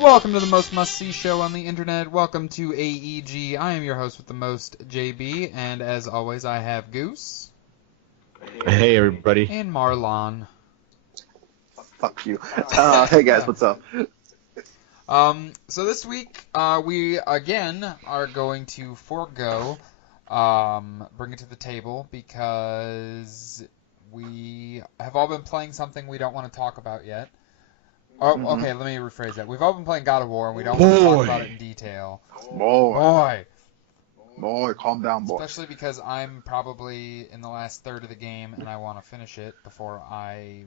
Welcome to the most must-see show on the internet. Welcome to AEG. I am your host with the most, JB, and as always, I have Goose. Hey, everybody. And Marlon. Fuck you. Hey, guys, what's up? So this week, we, again, are going to forego bring it to the table because we have all been playing something we don't want to talk about yet. Oh, okay, let me rephrase that. We've all been playing God of War, and we don't want to talk about it in detail. Boy, calm down, boy. especially because I'm probably in the last third of the game, and I want to finish it before I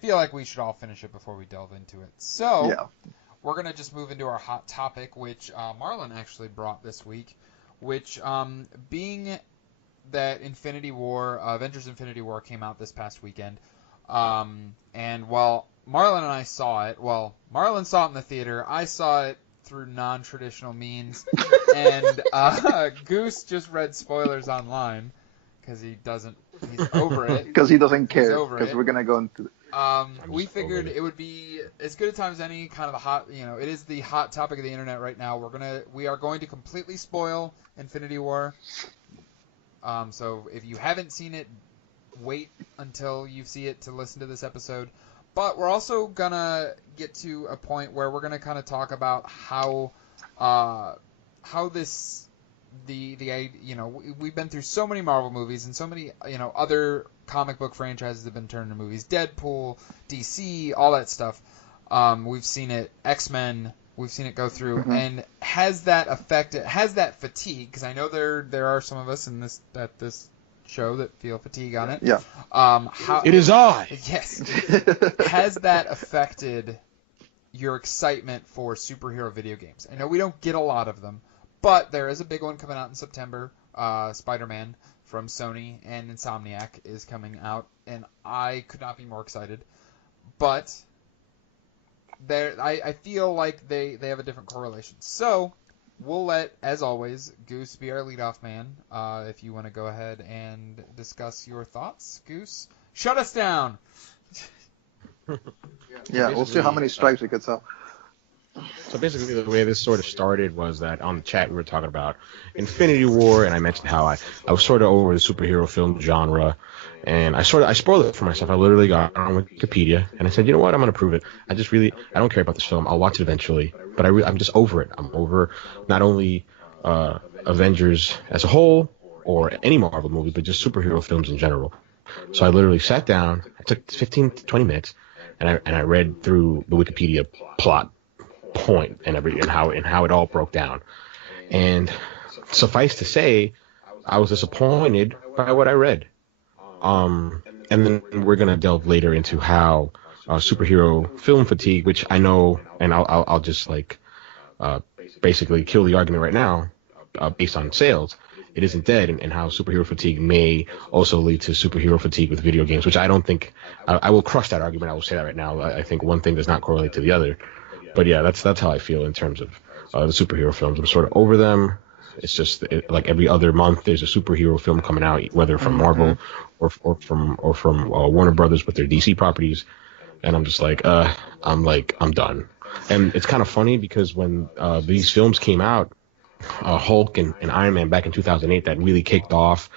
feel like we should all finish it before we delve into it. So, we're going to just move into our hot topic, which Marlon actually brought this week, which being that Avengers Infinity War came out this past weekend, and while Marlon and I saw it. Well, Marlon saw it in the theater. I saw it through non-traditional means. And Goose just read spoilers online because he's over it. Because he doesn't care. Because we're going to go into we figured it would be as good a time as any, kind of a hot, it is the hot topic of the internet right now. We are going to completely spoil Infinity War. So if you haven't seen it, wait until you see it to listen to this episode. But we're also gonna get to a point where we're gonna kind of talk about how we've been through so many Marvel movies and so many other comic book franchises have been turned into movies. Deadpool, DC, all that stuff. We've seen it. X-Men. We've seen it go through. And has that fatigue? Because I know there are some of us in this show that feel fatigue on it. Yeah. It is I. Yes. Has that affected your excitement for superhero video games? I know we don't get a lot of them, but there is a big one coming out in September. Spider-Man from Sony and Insomniac is coming out, and I could not be more excited. But I feel like they have a different correlation. So we'll let, as always, Goose be our leadoff man. If you want to go ahead and discuss your thoughts, Goose, shut us down. Yeah, we'll see how many strikes we could sell. So basically, the way this sort of started was that on the chat we were talking about Infinity War, and I mentioned how I was sort of over the superhero film genre, and I spoiled it for myself. I literally got on Wikipedia, and I said, you know what, I'm going to prove it. I don't care about this film. I'll watch it eventually, but I'm just over it. I'm over not only Avengers as a whole or any Marvel movie, but just superhero films in general. So I literally sat down. I took 15 to 20 minutes, and I read through the Wikipedia plot point and how it all broke down. And suffice to say, I was disappointed by what I read. And then we're gonna delve later into how superhero film fatigue, which I know, and I'll just basically kill the argument right now, based on sales. It isn't dead, and how superhero fatigue may also lead to superhero fatigue with video games, which I don't think I will crush that argument. I will say that right now. I think one thing does not correlate to the other. But yeah, that's how I feel in terms of the superhero films. I'm sort of over them. It's just like every other month there's a superhero film coming out, whether from Marvel or from Warner Brothers with their DC properties, and I'm just I'm done. And it's kind of funny because when these films came out, Hulk and Iron Man back in 2008, that really kicked off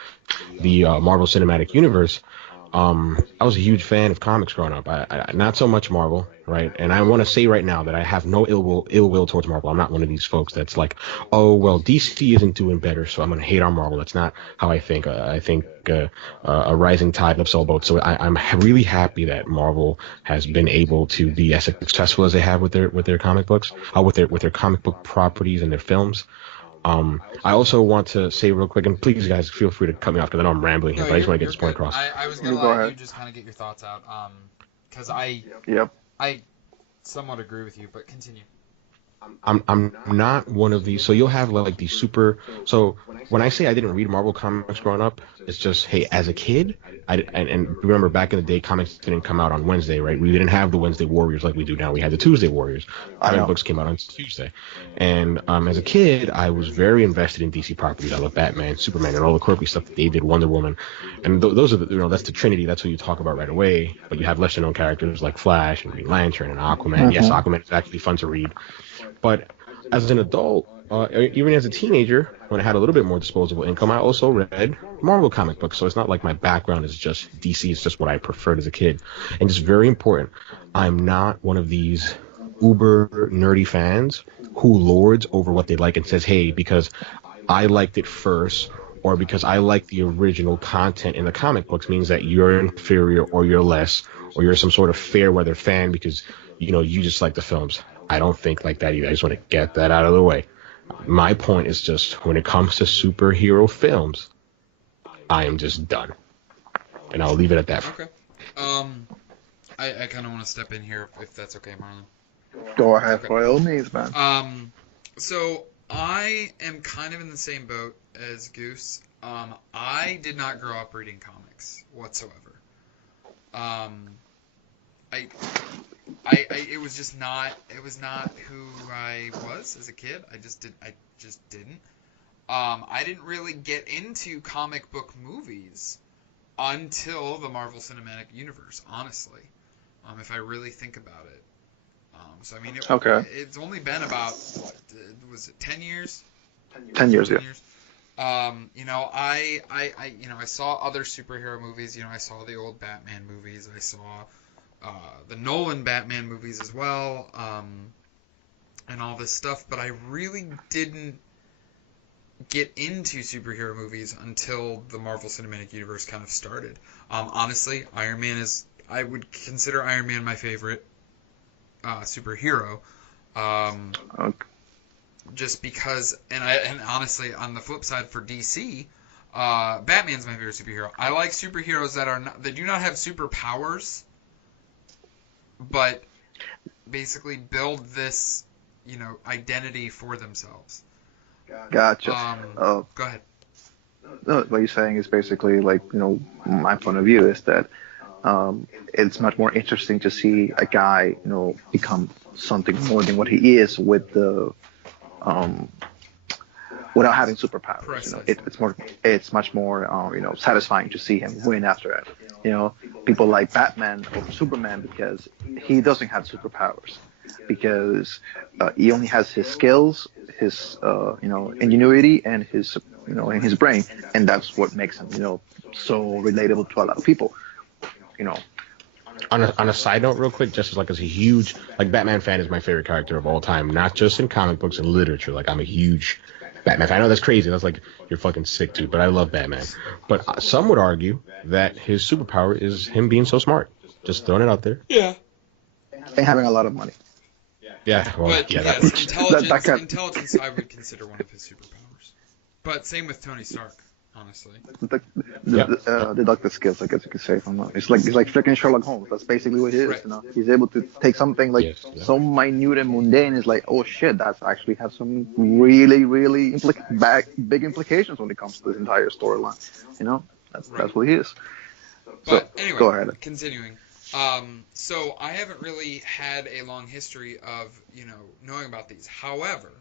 the Marvel Cinematic Universe. I was a huge fan of comics growing up. I not so much Marvel, right? And I want to say right now that I have no ill will towards Marvel. I'm not one of these folks that's like, oh, well, DC isn't doing better, so I'm going to hate on Marvel. That's not how I think. I think a rising tide lifts all boats. So I'm really happy that Marvel has been able to be as successful as they have with their comic books, with their comic book properties and their films. I also want to say real quick, and please guys feel free to cut me off because I know I'm rambling here, but I just want to get this point across. I was going to let you just kind of get your thoughts out, because I somewhat agree with you, but continue. I'm not one of these. So you'll have like these super. So when I say I didn't read Marvel comics growing up, it's just hey, as a kid, and remember back in the day, comics didn't come out on Wednesday, right? We didn't have the Wednesday Warriors like we do now. We had the Tuesday Warriors. I Comic know. books came out on Tuesday, and as a kid, I was very invested in DC properties. I love Batman, Superman, and all the quirky stuff that they did, Wonder Woman, and those are the that's the Trinity. That's who you talk about right away. But you have lesser known characters like Flash and Green Lantern and Aquaman. Yes, Aquaman is actually fun to read. But as an adult, even as a teenager, when I had a little bit more disposable income, I also read Marvel comic books. So it's not like my background is just DC. It's just what I preferred as a kid. And it's very important. I'm not one of these uber nerdy fans who lords over what they like and says, hey, because I liked it first or because I like the original content in the comic books means that you're inferior or you're less or you're some sort of fair weather fan because, you just like the films. I don't think like that either. I just want to get that out of the way. My point is just when it comes to superhero films, I am just done. And I'll leave it at that. Okay. I kind of want to step in here if that's okay, Marlon. Go ahead, by all means, man. So I am kind of in the same boat as Goose. I did not grow up reading comics whatsoever. It was just not. It was not who I was as a kid. I just didn't. I didn't really get into comic book movies until the Marvel Cinematic Universe. Honestly, if I really think about it. So I mean, it's only been about what was it 10 years? 10 years, yeah. I saw other superhero movies. I saw the old Batman movies. I saw the Nolan Batman movies as well, and all this stuff. But I really didn't get into superhero movies until the Marvel Cinematic Universe kind of started. Honestly, I would consider Iron Man my favorite superhero. Okay. Just because, and honestly, on the flip side for DC, Batman's my favorite superhero. I like superheroes that do not have superpowers, but basically build this, identity for themselves. Gotcha. Go ahead. No, what you're saying is basically like, my point of view is that it's much more interesting to see a guy, become something more than what he is with the without having superpowers. It's much more satisfying to see him win after it. People like Batman or Superman because he doesn't have superpowers because he only has his skills, his ingenuity, and his in his brain, and that's what makes him so relatable to a lot of people. On a side note, real quick, just as a huge Batman fan is my favorite character of all time, not just in comic books and literature. I'm a huge Batman fan. I know that's crazy. That's you're fucking sick, dude. But I love Batman. But some would argue that his superpower is him being so smart. Just throwing it out there. Yeah. And having a lot of money. Yeah. Well, but yeah. Yes, intelligence I would consider one of his superpowers. But same with Tony Stark. Honestly, deductive skills, I guess you could say. It's like freaking Sherlock Holmes. That's basically what he is. Right. He's able to take something so minute and mundane. It's like, oh shit, that's actually have some really, really big implications when it comes to this entire storyline. That's what he is. But anyway, go ahead. Continuing. So I haven't really had a long history of knowing about these. However,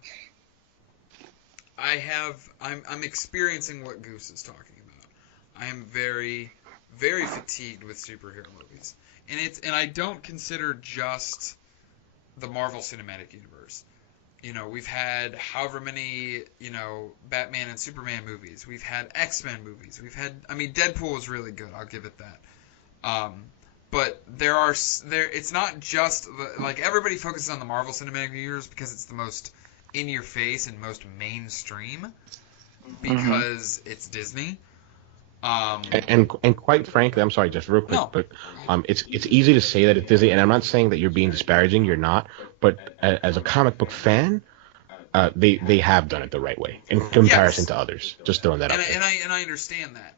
I'm experiencing what Goose is talking about. I am very, very fatigued with superhero movies. And I don't consider just the Marvel Cinematic Universe. We've had however many, Batman and Superman movies. We've had X-Men movies. Deadpool was really good. I'll give it that. But it's not just everybody focuses on the Marvel Cinematic Universe because it's the most in your face and most mainstream because it's Disney. And quite frankly, I'm sorry, just real quick, but it's easy to say that it's Disney, and I'm not saying that you're being disparaging. You're not, but as a comic book fan, they have done it the right way in comparison to others. Just throwing that out there. And I understand that.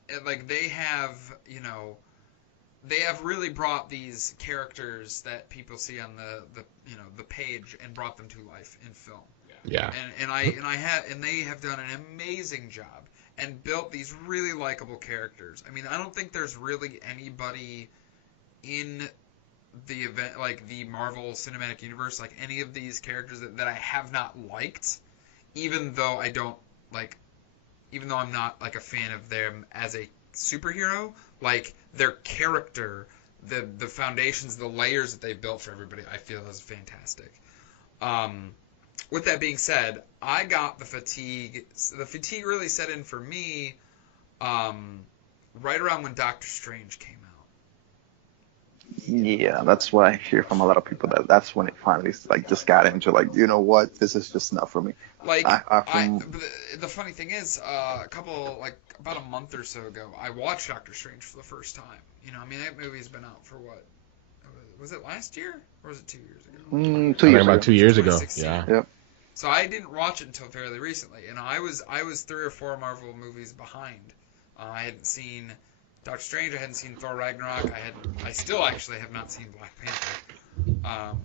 They have they have really brought these characters that people see on the page and brought them to life in film. Yeah. And they have done an amazing job and built these really likable characters. I mean, I don't think there's really anybody in the event, like the Marvel Cinematic Universe, like any of these characters that I have not liked, even though I'm not like a fan of them as a superhero. Like their character, the foundations, the layers that they built for everybody, I feel is fantastic. With that being said, I got the fatigue. The fatigue really set in for me right around when Doctor Strange came out. Yeah, that's what I hear from a lot of people. That's when it finally like just got into like, you know what, this is just enough for me. Like the funny thing is, about a month or so ago, I watched Doctor Strange for the first time. You know, I mean that movie's been out for what? Was it last year or was it 2 years ago? 2 years ago. About 2 years ago. Yeah. Yep. So I didn't watch it until fairly recently, and I was 3 or 4 Marvel movies behind. I hadn't seen Doctor Strange. I hadn't seen Thor Ragnarok. I still actually have not seen Black Panther.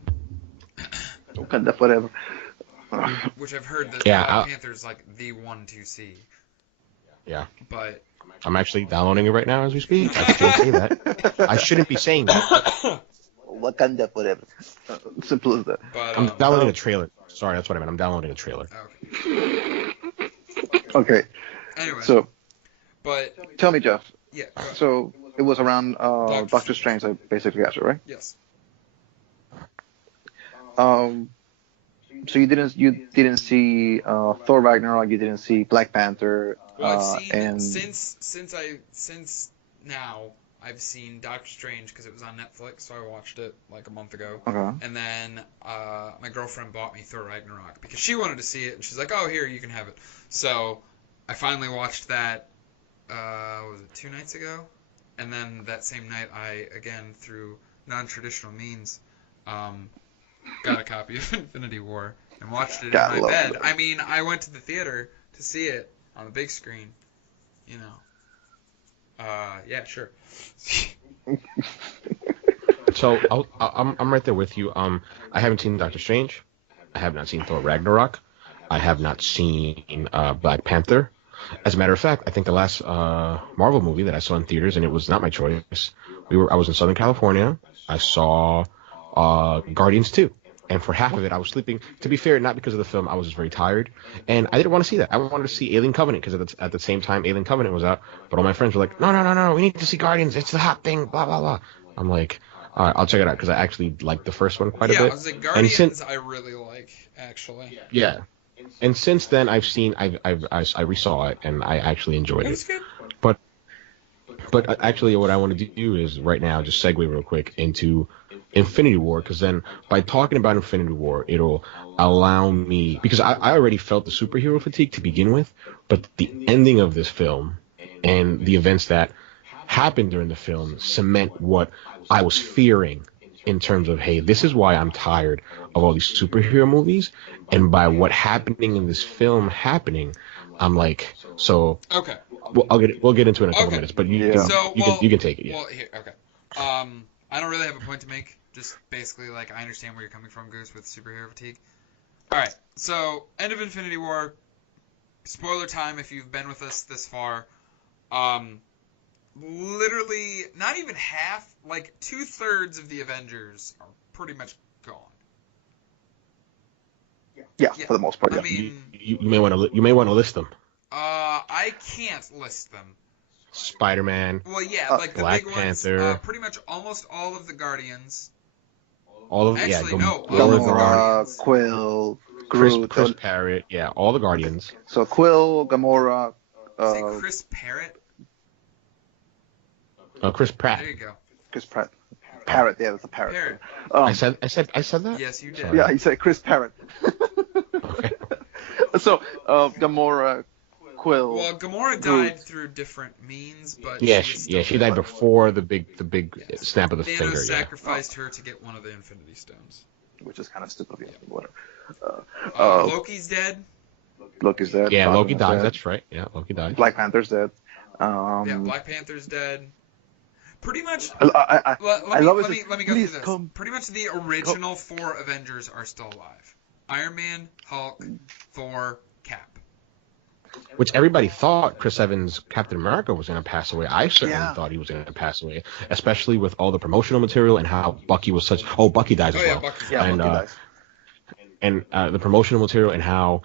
Okay, that's whatever. Which I've heard that Black Panther's like the one to see. Yeah. But I'm actually downloading it right now as we speak. I can't say that. I shouldn't be saying that. Wakanda forever. Simple as that. But, I'm downloading a trailer. Sorry, that's what I meant. I'm downloading a trailer. Okay. Anyway. So, but tell me, Jeff. Yeah. So it was around Doctor Strange. I basically got it, right? Yes. So you didn't see Thor Ragnarok. You didn't see Black Panther. Well, I've seen and since now I've seen Doctor Strange because it was on Netflix, so I watched it like a month ago. Okay. And then my girlfriend bought me Thor Ragnarok because she wanted to see it, and she's like, "Oh, here, you can have it." So I finally watched that. Was it 2 nights ago? And then that same night, I again through non-traditional means got a copy of Infinity War and watched it in my bed. It. I mean, I went to the theater to see it on the big screen. You know. Yeah, sure. So I'm right there with you. I haven't seen Doctor Strange. I have not seen Thor Ragnarok. I have not seen Black Panther. As a matter of fact, I think the last Marvel movie that I saw in theaters, and it was not my choice. I was in Southern California. I saw Guardians 2. And for half of it, I was sleeping. To be fair, not because of the film, I was just very tired. And I didn't want to see that. I wanted to see Alien Covenant because at the same time Alien Covenant was out. But all my friends were like, no, we need to see Guardians. It's the hot thing, blah, blah, blah. I'm like, all right, I'll check it out because I actually liked the first one quite a bit. Yeah, I was like, Guardians I really like, actually. Yeah. And since then, I resaw it, and I actually enjoyed it. It was good. But actually, what I want to do is right now just segue real quick into Infinity War, because then by talking about Infinity War, it'll allow me, because I already felt the superhero fatigue to begin with, but the ending of this film and the events that happened during the film cement what I was fearing in terms of, hey, this is why I'm tired of all these superhero movies, and by what happening in this film happening, I'm like, so okay. We'll get into it in a couple minutes, but you can take it. Yeah. Well, here, okay. I don't really have a point to make. Just basically, like, I understand where you're coming from, Goose, with superhero fatigue. All right. So, end of Infinity War. Spoiler time if you've been with us this far. Literally, not even half, like 2/3 of the Avengers are pretty much gone. Yeah, for the most part. Yeah. I mean, you may want to list them. I can't list them. Spider-Man. Well, yeah, like the Black big Panther. ones. Pretty much almost all of the Guardians. All of Actually, no. all of the Guardians. Quill, Groot, Chris Parrott. Yeah, all the Guardians. So Quill, Gamora. Say Chris Parrott. Chris Pratt. There you go. Chris Pratt. Parrot. Yeah, that's a parrot. Parrot. I said that. Yes, you did. Sorry. Yeah, he said Chris Parrott. Okay. So Gamora, Quill. Well, Gamora died through different means, but she died before the big snap of the Thanos finger. sacrificed her to get one of the Infinity Stones, which is kind of stupid. Yeah, whatever. Loki's dead. Loki's dead. Yeah, Loki dies. Dead. That's right. Yeah, Loki dies. Black Panther's dead. Yeah, Black Panther's dead. Pretty much. I love it. Let me go through this. Pretty much the original 4 Avengers are still alive. Iron Man, Hulk, Thor, Cap. Which everybody thought Chris Evans, Captain America, was going to pass away. I certainly thought he was going to pass away, especially with all the promotional material and how Bucky was such. Oh, Bucky dies as well. Bucky dies. And the promotional material and how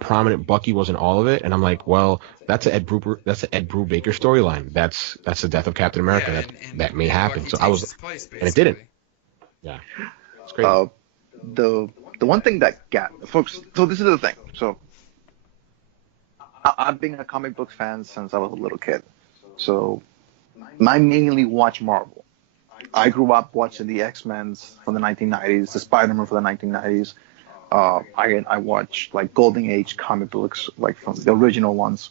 prominent Bucky was in all of it. And I'm like, well, that's an Ed Brubaker storyline. That's the death of Captain America. That may happen. Bucky So I was, place, and it didn't. Yeah, it's great. The one thing that got folks. So this is the thing. So I've been a comic book fan since I was a little kid. So I mainly watch Marvel. I grew up watching the X-Men from the 1990s, the Spider-Man from the 1990s. I watched like Golden Age comic books, like from the original ones,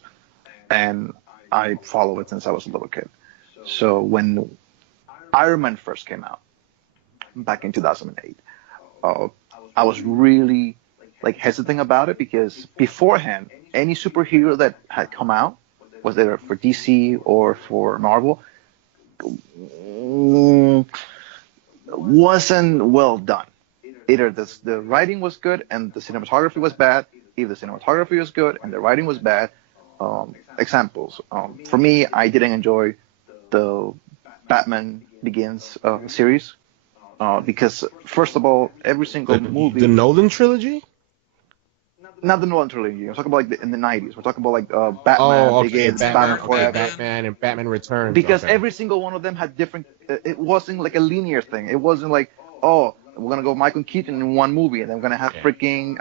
and I follow it since I was a little kid. So when Iron Man first came out back in 2008, I was really like hesitant about it because beforehand, any superhero that had come out, was either for DC or for Marvel, wasn't well done. Either the writing was good and the cinematography was bad. Either the cinematography was good and the writing was bad. Examples. For me, I didn't enjoy the Batman Begins series because, first of all, every single movie. The Nolan trilogy? Not the Nolan trilogy. I'm talking about like in the 90s. We're talking about like Batman Begins, Batman Forever, Batman and Batman Returns. Because every single one of them had different. It wasn't like a linear thing. It wasn't like, oh, we're gonna go Michael Keaton in one movie and then we're gonna have freaking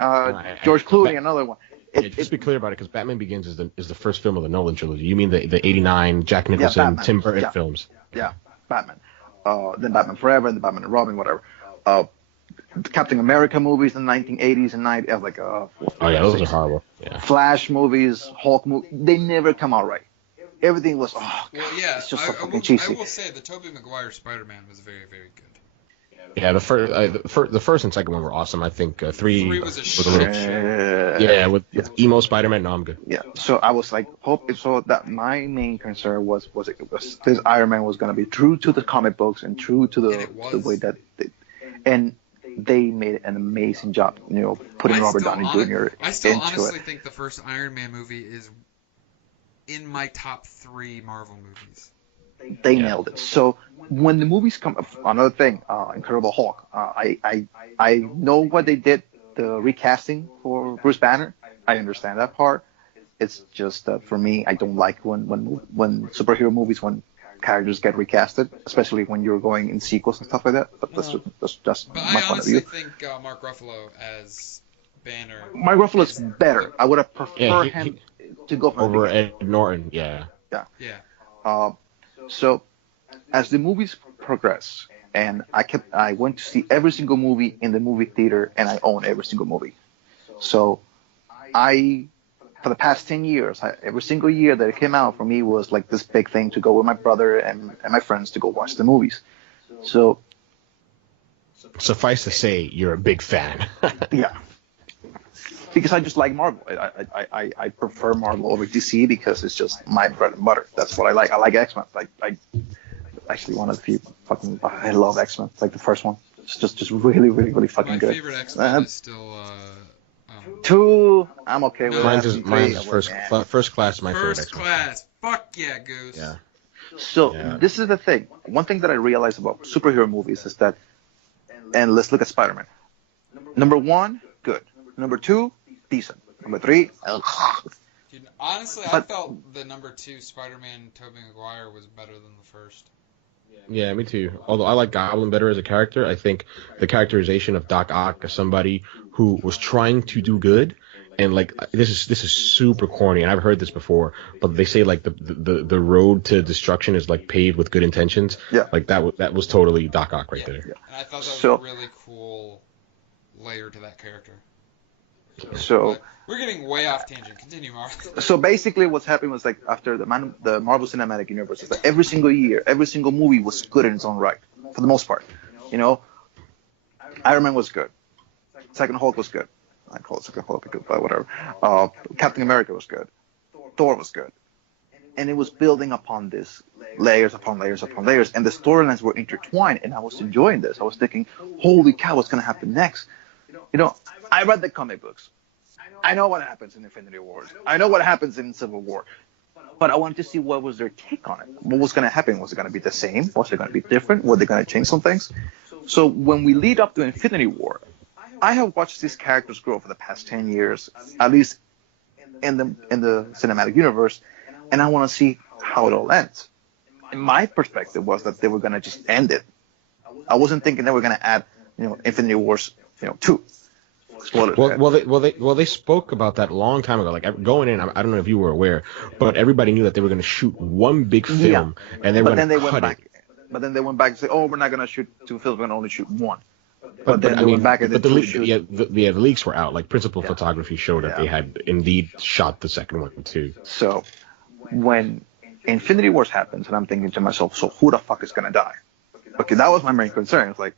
George Clooney another one. Just be clear about it, because Batman Begins is the first film of the Nolan trilogy. You mean the '89 Jack Nicholson, Tim Burton films? Yeah, Batman. Then Batman Forever and the Batman and Robin, whatever. Captain America movies in the 1980s and 90s. I was like, those are horrible. Yeah. Flash movies, Hulk movies, they never come out right. Everything was, it's just so fucking cheesy. I will say the Tobey Maguire Spider-Man was very, very good. Yeah, the first and second one were awesome. I think 3 was a little shit. Yeah, with emo Spider-Man. No, I'm good. Yeah, so I was like, that my main concern was this Iron Man was going to be true to the comic books and true to the way that they made an amazing job, putting Robert Downey Jr. I still into honestly it. think the first Iron Man movie is in my top 3 Marvel movies. They nailed it. So when the movies come, another thing, Incredible Hulk. I know what they did, the recasting for Bruce Banner. I understand that part. It's just that for me, I don't like when superhero movies, when characters get recasted, especially when you're going in sequels and stuff like that. But that's just my point of view. But I honestly think Mark Ruffalo as Banner. Mark Ruffalo is better. I would have preferred him to go for over Ed Norton. Yeah. So as the movies progress, and I went to see every single movie in the movie theater, and I own every single movie. So for the past 10 years, every single year that it came out for me was like this big thing to go with my brother and my friends to go watch the movies. So suffice to say, you're a big fan. Yeah. Because I just like Marvel. I prefer Marvel over DC because it's just my bread and butter. That's what I like. I like X-Men. I actually one of the few fucking. I love X-Men. Like the first one. It's just really, really, really fucking good. My favorite X-Men is still. 2. I'm okay with. Mine's first class. My favorite X-Men. First class. Fuck yeah, Goose. Yeah. So this is the thing. One thing that I realized about superhero movies is that, and let's look at Spider-Man. Number 1, good. Number 2, decent. Number 3, Dude, honestly, I felt the number 2 Spider-Man Tobey Maguire was better than the first. Yeah, me too. Although I like Goblin better as a character, I think the characterization of Doc Ock as somebody who was trying to do good, and like this is super corny, and I've heard this before, but they say like the road to destruction is like paved with good intentions. Yeah. Like that was totally Doc Ock right there. Yeah. And I thought that was a really cool layer to that character. So we're getting way off tangent. Continue, Mark. So basically, what's happening was like after the Marvel Cinematic Universe, it's like every single year, every single movie was good in its own right, for the most part. Iron Man was good. Second Hulk was good. I call it Second Hulk because whatever. Captain America was good. Thor was good. and it was building upon this layers upon layers upon layers, and the storylines were intertwined, and I was enjoying this. I was thinking, holy cow, what's going to happen next? I read the comic books. I know what happens in Infinity Wars. I know what happens in Civil War. But I wanted to see what was their take on it. What was going to happen? Was it going to be the same? Was it going to be different? Were they going to change some things? So when we lead up to Infinity War, I have watched these characters grow for the past 10 years, at least in the cinematic universe, and I want to see how it all ends. And my perspective was that they were going to just end it. I wasn't thinking they were going to add, Infinity Wars, 2. They spoke about that a long time ago. Like going in, I don't know if you were aware, but everybody knew that they were going to shoot one big film, and they were going to cut it. But then they went back and said, "Oh, we're not going to shoot 2 films. We're going to only shoot 1." But then they went back and the leaks were out. Like principal photography showed that they had indeed shot the second one too. So when Infinity Wars happens, and I'm thinking to myself, so who the fuck is going to die? Okay, that was my main concern. It's like,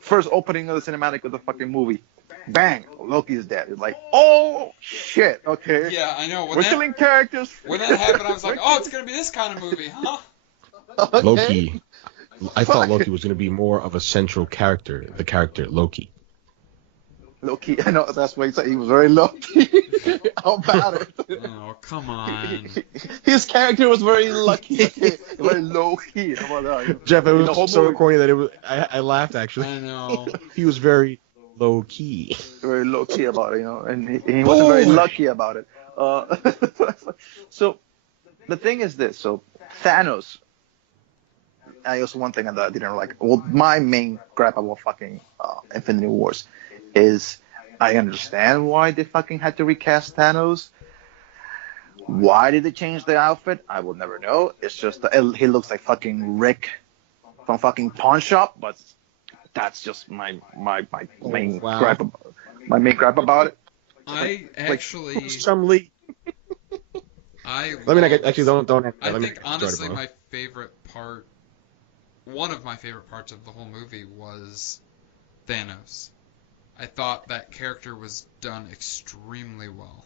first opening of the cinematic of the fucking movie, bang, Loki's dead. It's like, oh shit, okay. Yeah, I know. We're killing characters. When that happened, I was like, oh, it's gonna be this kind of movie, huh? Okay. Loki. I thought Loki was gonna be more of a central character, the character Loki. Loki, I know that's what he said. He was very Loki. How about it? Oh, come on. His character was very lucky, very low key. How about that? Jeff, it was so corny that it was. I laughed actually. I know. He was very low key. Very low key about it, and he wasn't very lucky about it. So the thing is this. So Thanos. I also one thing that I didn't like. Well, my main gripe about fucking Infinity Wars is I understand why they fucking had to recast Thanos. Why did they change the outfit? I will never know. It's just that he looks like fucking Rick from fucking Pawn Shop, but that's just my main gripe. My main gripe about it. I actually. Some leak. I think honestly my favorite part, one of my favorite parts of the whole movie was Thanos. I thought that character was done extremely well.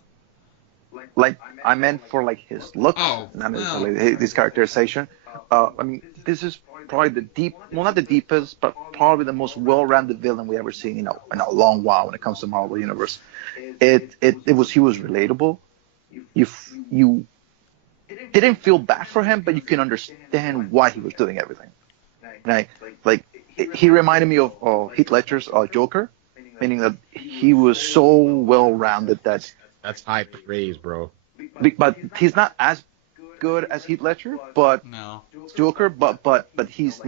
Like I meant for like his look, not necessarily his characterization. I mean, this is probably not the deepest, but probably the most well-rounded villain we ever seen in a long while when it comes to Marvel Universe. He was relatable. You didn't feel bad for him, but you can understand why he was doing everything. Right? Like he reminded me of Heath Ledger's Joker, meaning that he was so well-rounded that. That's high praise, bro. But he's not as good as Heath Ledger, but Joker. But he's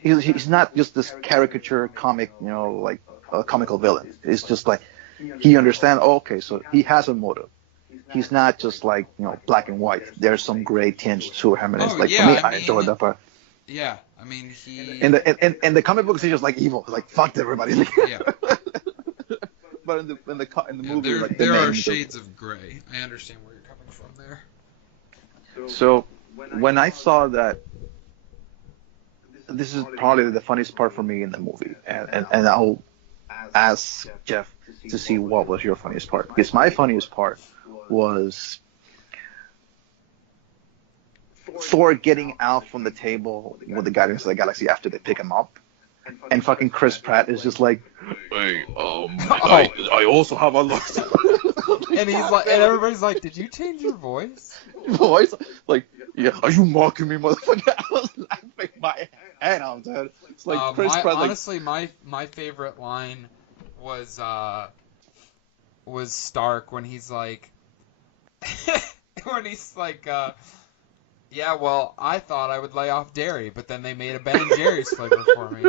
he's not just this caricature comic, like a comical villain. It's just like he understands. Oh, okay, so he has a motive. He's not just like black and white. There's some gray tinge to him, and it's like for me, I enjoyed that part. Yeah, I mean he. In the comic books, he's just like evil, like fucked everybody. Yeah. But in the movie, there are shades of gray. I understand where you're coming from there. So when I saw that, this is probably the funniest part for me in the movie, and I'll ask Jeff to see what was your funniest part, because my funniest part was Thor getting out from the table with the Guardians of the Galaxy after they pick him up. And fucking Chris Pratt is just like, hey, I also have a lot. And he's like, and everybody's like, did you change your voice? Like, yeah, are you mocking me, motherfucker? I was laughing my head out, dude. It's like Chris Pratt. Honestly, my favorite line was Stark when he's like, yeah, well, I thought I would lay off dairy, but then they made a Ben & Jerry's flavor for me.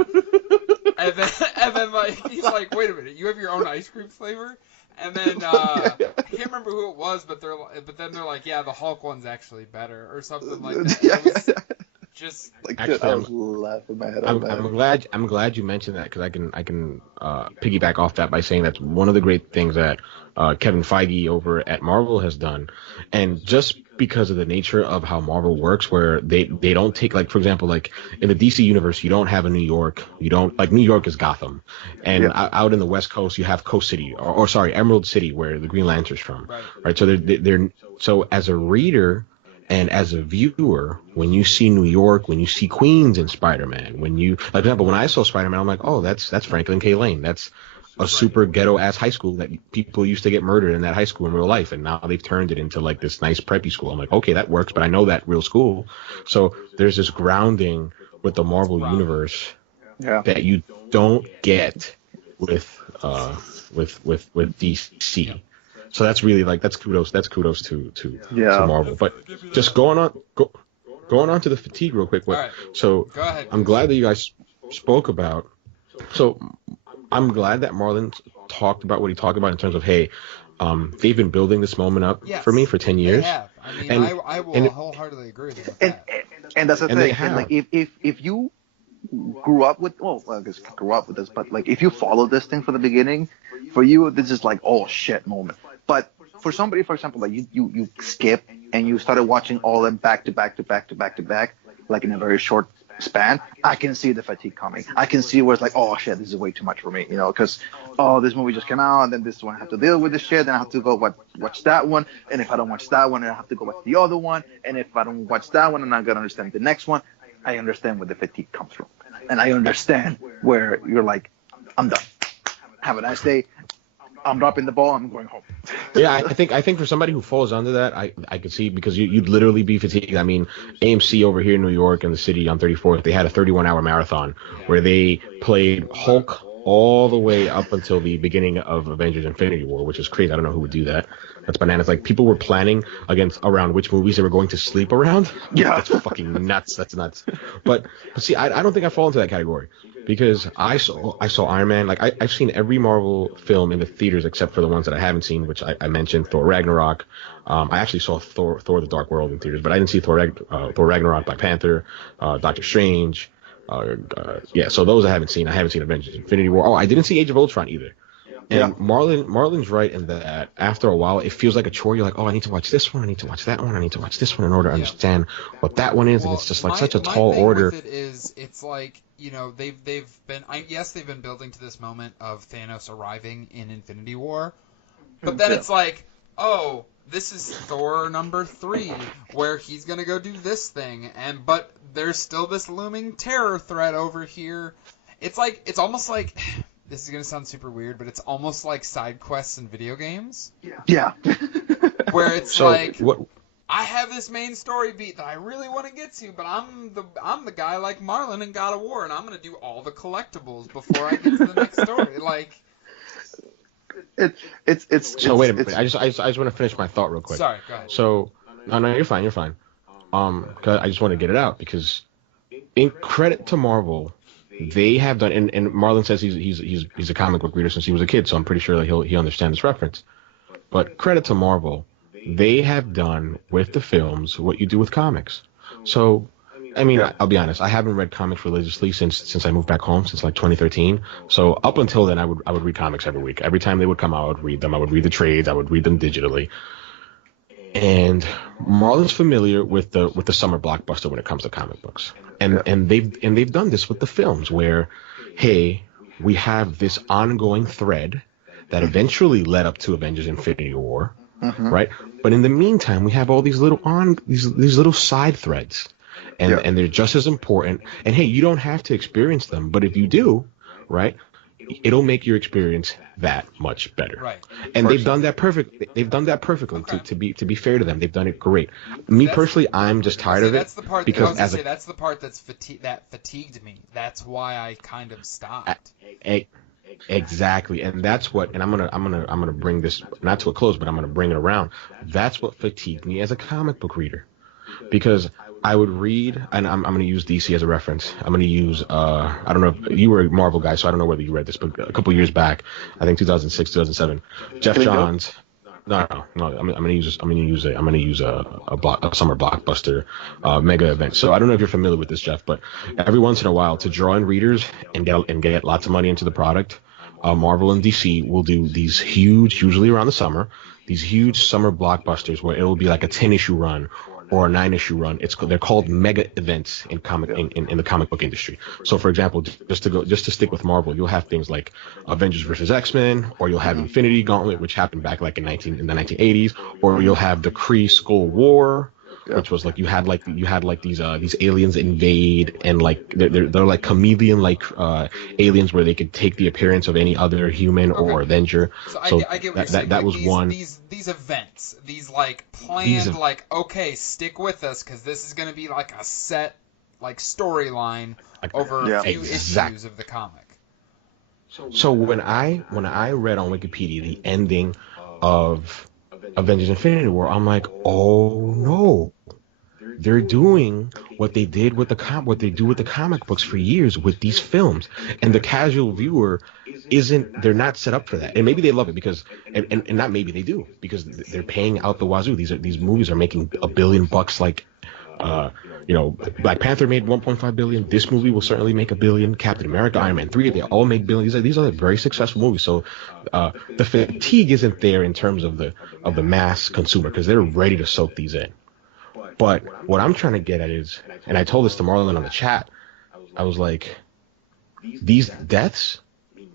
And then like he's like, wait a minute, you have your own ice cream flavor? And then I can't remember who it was, but then they're like, yeah, the Hulk one's actually better or something like that. Just like actually, I was laughing my head off. I'm glad you mentioned that, because I can piggyback off that by saying that's one of the great things that Kevin Feige over at Marvel has done, and just because of the nature of how Marvel works, where they don't take, like, for example, like in the DC universe, you don't have a New York. You don't, like, New York is Gotham, and out in the West Coast you have Coast City, or sorry, Emerald City, where the Green Lantern's from. Right. So they're so as a reader and as a viewer, when you see New York, when you see Queens in Spider-Man, when you, like, for example, when I saw Spider-Man, I'm like, oh, that's Franklin K. Lane. That's a super ghetto ass high school that people used to get murdered in that high school in real life, and now they've turned it into like this nice preppy school. I'm like, okay, that works, but I know that real school. So there's this grounding with the Marvel universe that you don't get with DC. So that's really, like, that's kudos to Marvel. But just going on to the fatigue real quick. Right. So go ahead, I'm glad that you guys spoke about. So I'm glad that Marlon talked about what he talked about in terms of, hey, they've been building this moment up for me for 10 years. They have. I mean, I will wholeheartily agree with that. And that's the thing. And like, if you grew up with, well, I guess grew up with this, but like, if you follow this thing from the beginning, for you, this is like, oh shit moment. But for somebody, for example, like you skip and you started watching all of them back to back, like in a very short span, I can see the fatigue coming. I can see where it's like, oh shit, this is way too much for me, because this movie just came out, and then this one I have to deal with this shit, then I have to go watch that one, and if I don't watch that one, then I have to go watch the other one, and if I don't watch that one, I'm not gonna understand the next one. I understand where the fatigue comes from, and I understand where you're like, I'm done. Have a nice day. I'm dropping the ball. I'm going home. Yeah, I think for somebody who falls under that, I could see, because you'd literally be fatigued. I mean, AMC over here in New York, in the city on 34th, they had a 31-hour marathon where they played Hulk all the way up until the beginning of Avengers Infinity War, which is crazy. I don't know who would do that. That's bananas. Like, people were planning around which movies they were going to sleep around. Yeah. That's fucking nuts. That's nuts. But see, I don't think I fall into that category, because I saw Iron Man. Like, I've seen every Marvel film in the theaters except for the ones that I haven't seen, which I mentioned, Thor Ragnarok. I actually saw Thor the Dark World in theaters, but I didn't see Thor Ragnarok, Black Panther, Doctor Strange. So those I haven't seen. I haven't seen Avengers Infinity War. Oh, I didn't see Age of Ultron either. And Marlon's right in that after a while, it feels like a chore. You're like, oh, I need to watch this one, I need to watch that one, I need to watch this one in order to understand what that one is, and it's just like such a tall order. With it is, it's like, they've been building to this moment of Thanos arriving in Infinity War, but then it's like, oh, this is Thor number 3, where he's gonna go do this thing, but there's still this looming terror threat over here. It's almost like, this is gonna sound super weird, but it's almost like side quests in video games. Yeah. Where it's I have this main story beat that I really want to get to, but I'm the guy like Marlon in God of War, and I'm gonna do all the collectibles before I get to the next story. Like, So wait a minute. I just want to finish my thought real quick. Sorry, go ahead. So no, you're fine. Cause I just want to get it out, because in credit to Marvel, they have done, and Marlon says he's a comic book reader since he was a kid, so I'm pretty sure that he understands this reference. But credit to Marvel, they have done with the films what you do with comics. So, I mean, I'll be honest, I haven't read comics religiously since I moved back home, since like 2013. So up until then, I would read comics every week. Every time they would come out, I would read them. I would read the trades. I would read them digitally. And Marlon's familiar with the summer blockbuster when it comes to comic books. And they've done this with the films, where, hey, we have this ongoing thread that eventually led up to Avengers Infinity War, right? But in the meantime, we have all these little side threads, and they're just as important. And hey, you don't have to experience them, but if you do, right, it'll make your experience that much better. Right. And they've done that perfectly. They've done that perfectly. Okay. To be fair to them, they've done it great. Me personally, I'm just tired of it. That's the part. Because that's the part that fatigued me. That's why I kind of stopped. Exactly, and that's what. And I'm gonna bring this not to a close, but I'm gonna bring it around. That's what fatigued me as a comic book reader, because I would read, and I'm going to use DC as a reference. I'm going to use, I don't know if you were a Marvel guy, so I don't know whether you read this, but a couple years back, I think 2006, 2007, Jeff Johns. No. I'm going to use a summer blockbuster mega event. So I don't know if you're familiar with this, Jeff, but every once in a while, to draw in readers and get lots of money into the product, Marvel and DC will do these huge, usually around the summer, these huge summer blockbusters where it will be like a 10-issue run or a 9-issue run. They're called mega events in the comic book industry. So, for example, just to stick with Marvel, you'll have things like Avengers versus X-Men, or you'll have Infinity Gauntlet, which happened back like in the 1980s, or you'll have the Kree-Skrull War, which was like you had these aliens invade, and like they're like chameleon like aliens where they could take the appearance of any other human or Avenger. So I get what you're saying. That was one. These events, these like planned, like, okay, stick with us because this is going to be like a set like storyline over a few issues of the comic. So when I read on Wikipedia the ending of Avengers Infinity War, I'm like, oh no, they're doing what they do with the comic books for years with these films, and the casual viewer they're not set up for that. And maybe they love it because, and not maybe they do, because they're paying out the wazoo. These movies are making $1 billion, like Black Panther made 1.5 billion. This movie will certainly make $1 billion. Captain America, Iron Man 3, they all make billions. These are very successful movies. So the fatigue isn't there in terms of the mass consumer, because they're ready to soak these in. But what I'm trying to get at is, and I told this to Marlon on the chat, I was like, these deaths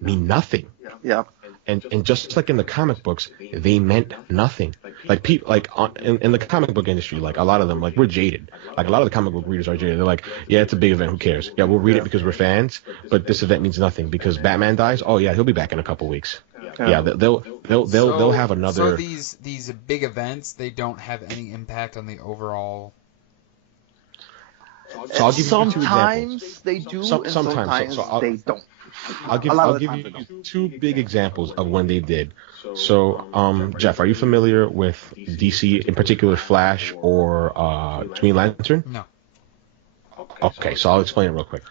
mean nothing. Yeah. And just like in the comic books, they meant nothing. Like people, in the comic book industry, like a lot of them, like we're jaded. Like a lot of the comic book readers are jaded. They're like, yeah, it's a big event. Who cares? Yeah, we'll read it because we're fans. But this event means nothing because Batman dies. Oh yeah, he'll be back in a couple weeks. Yeah, they'll have another. So these big events, they don't have any impact on the overall. So I'll give you 2 examples. Sometimes they do, and sometimes they don't. I'll give you 2 big examples of when they did. So, Jeff, are you familiar with DC, in particular Flash or Green Lantern? No. Okay, so I'll explain it real quick.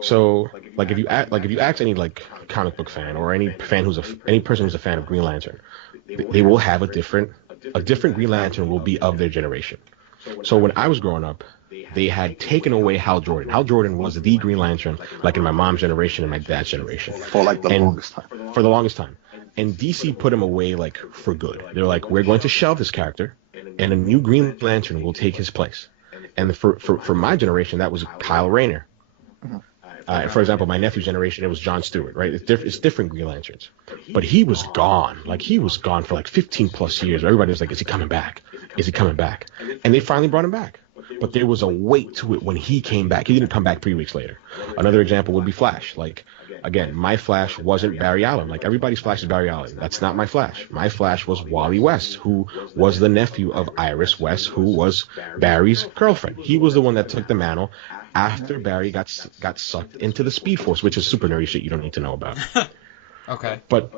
So, like if you ask any like comic book fan or any person who's a fan of Green Lantern, they will have a different Green Lantern will be of their generation. So when I was growing up, they had taken away Hal Jordan. Hal Jordan was the Green Lantern, like in my mom's generation and my dad's generation. For like the longest time. For the longest time. And DC put him away like for good. They're like, we're going to shelve this character, and a new Green Lantern will take his place. And for my generation, that was Kyle Rayner. For example, my nephew's generation, it was John Stewart, right? It's different Green Lanterns. But he was gone. Like, he was gone for like 15 plus years. Everybody was like, is he coming back? Is he coming back? And they finally brought him back. But there was a weight to it when he came back. He didn't come back 3 weeks later. Another example would be Flash. Like, again, my Flash wasn't Barry Allen. Like, everybody's Flash is Barry Allen. That's not my Flash. My Flash was Wally West, who was the nephew of Iris West, who was Barry's girlfriend. He was the one that took the mantle after Barry got sucked into the Speed Force, which is super nerdy shit you don't need to know about. Okay. But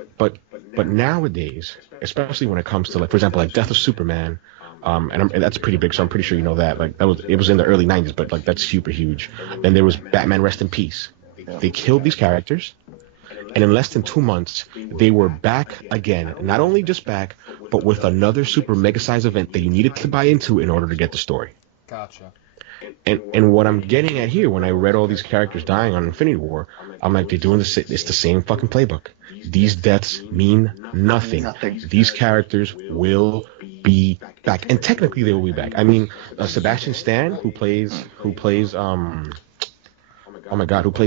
nowadays, especially when it comes to, like, for example, like Death of Superman, and that's pretty big, so I'm pretty sure you know that. Like, it was in the early 90s, but like that's super huge. Then there was Batman Rest in Peace. They killed these characters, and in less than 2 months, they were back again. Not only just back, but with another super mega size event that you needed to buy into in order to get the story. Gotcha. And what I'm getting at here, when I read all these characters dying on Infinity War, I'm like, they're doing this. It's the same fucking playbook. These deaths mean nothing. These characters will be back, and technically they will be back. I mean, Sebastian Stan, who plays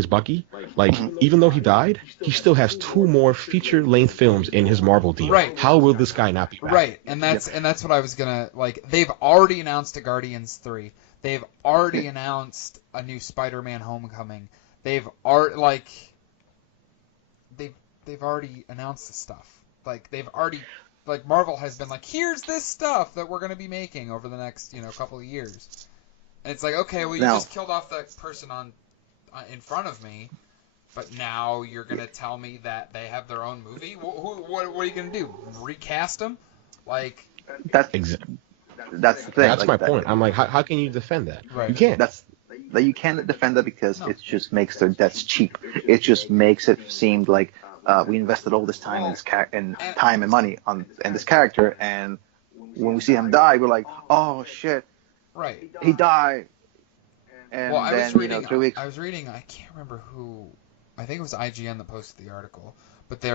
Bucky, like, even though he died, he still has 2 more feature-length films in his Marvel deal. Right. How will this guy not be back? Right, and that's what I was gonna, like. They've already announced a Guardians 3. They've already announced a new Spider-Man Homecoming. They've already announced the stuff. Like, they've already, like, Marvel has been like, here's this stuff that we're gonna be making over the next, couple of years. And it's like, okay, well, you just killed off that person in front of me, but now you're gonna tell me that they have their own movie? What are you gonna do? Recast them? Like, that's the thing. That's my point. I'm like, how can you defend that? Right. You can't. You can't defend that because it just makes their deaths cheap. It just makes it seem like we invested all this time and time and money in this character, and when we see him die, we're like, oh shit, right? He died. And well, I then, was reading. 3 weeks. I was reading. I can't remember who. I think it was IGN that posted the article, but they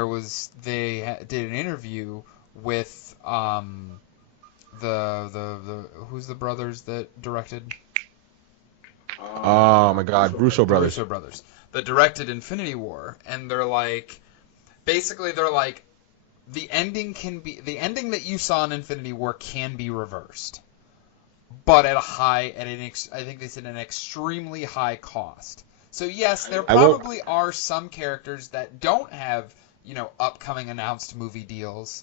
did an interview with the who's the brothers that directed? Oh my God, Russo brothers. Russo brothers that directed Infinity War, and they're like, basically they're like, the ending that you saw in Infinity War can be reversed, but at I think they said an extremely high cost. So yes, there probably are some characters that don't have, upcoming announced movie deals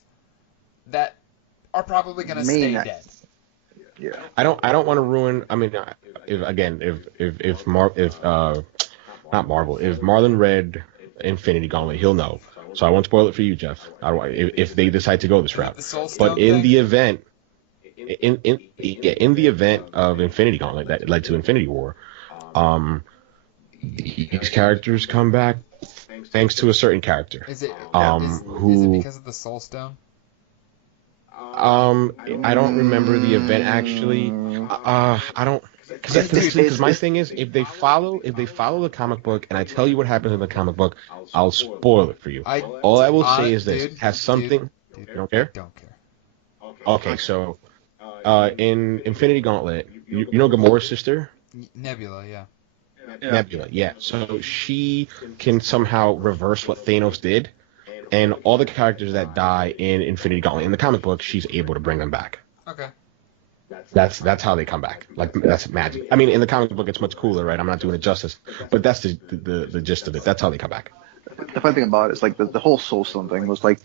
that are probably going to stay dead. Yeah. I don't want to ruin. I mean, if Marlon read Infinity Gauntlet, he'll know. So I won't spoil it for you, Jeff. If they decide to go this route. But in the event, in the event of Infinity Gauntlet that led to Infinity War, these characters come back thanks to a certain character. Is it because of the Soul Stone? I don't remember the event actually. I don't, because my thing is, if they follow the comic book and I tell you what happens in the comic book, I'll spoil it for you. All I will say is this: has something. You don't care? Don't care. Okay, so in Infinity Gauntlet, you know Gamora's sister? Nebula, yeah. Nebula, yeah. So she can somehow reverse what Thanos did. And all the characters that die in Infinity Gauntlet in the comic book, she's able to bring them back. Okay. That's how they come back. Like, that's magic. I mean, in the comic book, it's much cooler, right? I'm not doing it justice, but that's the gist of it. That's how they come back. The funny thing about it is like the whole Soul Stone thing was like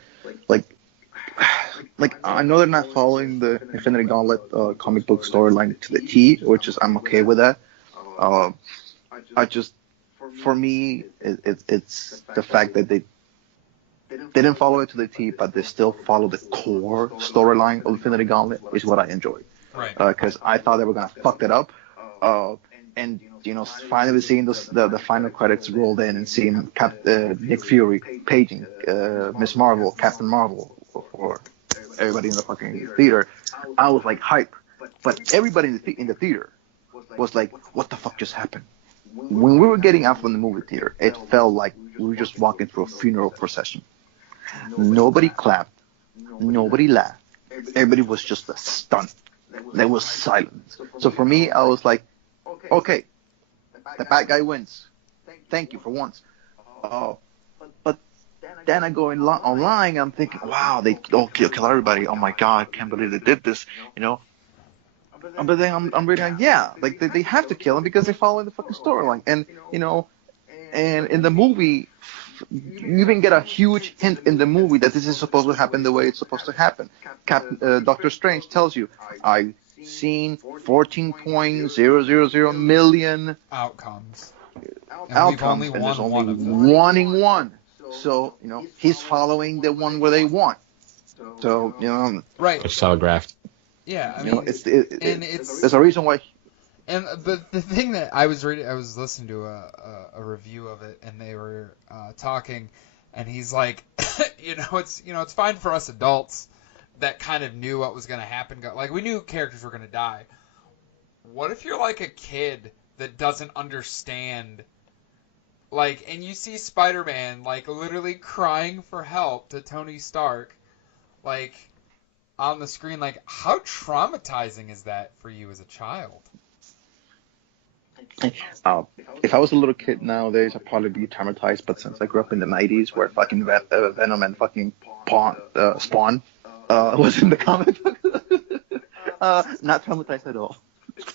I know they're not following the Infinity Gauntlet comic book storyline to the T, which is I'm okay with that. For me, it's the fact that they didn't follow it to the T, but they still follow the core storyline of Infinity Gauntlet, is what I enjoyed. Right. Because I thought they were gonna fuck it up, and finally seeing the final credits rolled in and seeing Nick Fury paging Miss Marvel, Captain Marvel for everybody in the fucking theater, I was like hype. But everybody in the theater was like, "What the fuck just happened?" When we were getting out from the movie theater, it felt like we were just walking through a funeral procession. Nobody clapped. Nobody laughed. Everybody was just stunned. There was silence. So for me, I was like, okay, the bad guy wins. Thank you for once. But then I go online, I'm thinking, wow, they kill everybody. Oh my God, I can't believe they did this, But then I'm reading, like, yeah, like they have to kill him because they follow the fucking storyline. And, and in the movie, you even get a huge hint in the movie that this is supposed to happen the way it's supposed to happen. Doctor Strange tells you, I've seen 14.000 million outcomes. And we've only won one of them. Wanting one. So, he's following the one where they want. So, right. It's telegraphed. Yeah, I mean, there's a reason why. And the thing that I was reading, I was listening to a review of it, and they were talking, and he's like, it's fine for us adults that kind of knew what was going to happen. Like, we knew characters were going to die. What if you're like a kid that doesn't understand, like, and you see Spider-Man like literally crying for help to Tony Stark, like, on the screen, like, how traumatizing is that for you as a child? If I was a little kid nowadays, I'd probably be traumatized. But since I grew up in the 90s, where fucking Venom and fucking Spawn was in the comic book, not traumatized at all.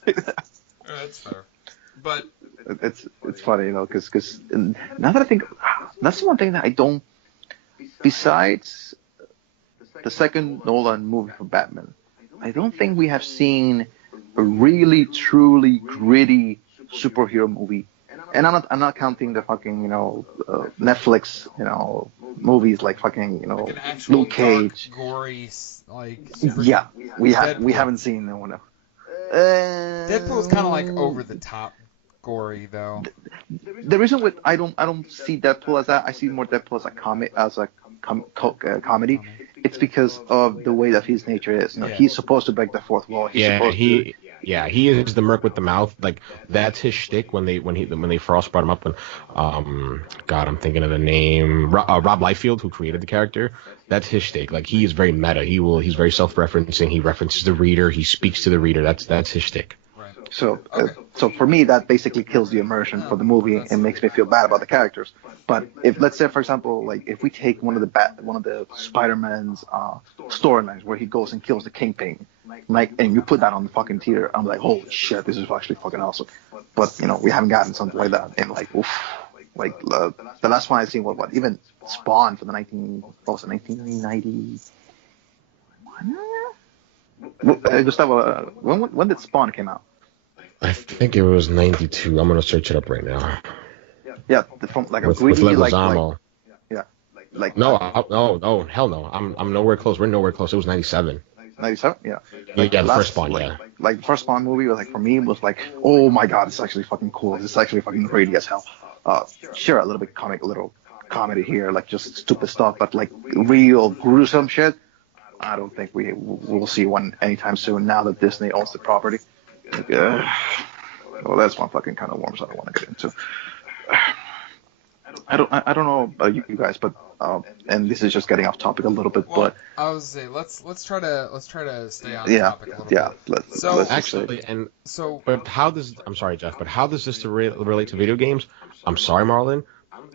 That's fair. But it's funny, because now that I think, that's one thing that I don't. Besides the second Nolan movie for Batman, I don't think we have seen a really, truly gritty superhero movie. And I'm not counting the fucking, Netflix, movies like fucking, like an Luke Cage. Dark, gory, like, yeah, we haven't seen that one. Deadpool's kind of like over the top gory though. The reason I don't see Deadpool as that, I see more Deadpool as a comedy. It's because of the way that his nature is. He's supposed to break the fourth wall. He's supposed to. Yeah, he is the merc with the mouth. Like that's his shtick when they first brought him up. When, God, I'm thinking of the name. Rob Liefeld, who created the character, that's his shtick. Like he is very meta. He's very self-referencing. He references the reader. He speaks to the reader. That's his shtick. Right. So, so for me, that basically kills the immersion for the movie and makes me feel bad about the characters. But if, let's say, for example, like if we take one of the Spider-Man's storylines where he goes and kills the Kingpin, like, and you put that on the fucking theater, I'm like, holy shit, this is actually fucking awesome. But we haven't gotten something like that, and like, oof, like the last one I seen, what even Spawn for the 1990. Gustavo, when did Spawn came out? I think it was 92. I'm gonna search it up right now. Yeah, from like a with greedy Leguizamo. No, hell no. I'm nowhere close. We're nowhere close. It was 97. 97, yeah. The first Spawn, yeah. Like the first Spawn movie was like, for me, was like, oh my god, it's actually fucking cool. It's actually fucking greedy as hell. Sure, a little bit little comedy here, like just stupid stuff, but like real gruesome shit, I don't think we'll see one anytime soon. Now that Disney owns the property. Like, well, that's one fucking kind of worms I don't want to get into. I don't know about you guys, but and this is just getting off topic a little bit, but I was say let's try to stay on topic a little bit. But how does I'm sorry, Jeff, but how does this relate to video games? I'm sorry, Marlon.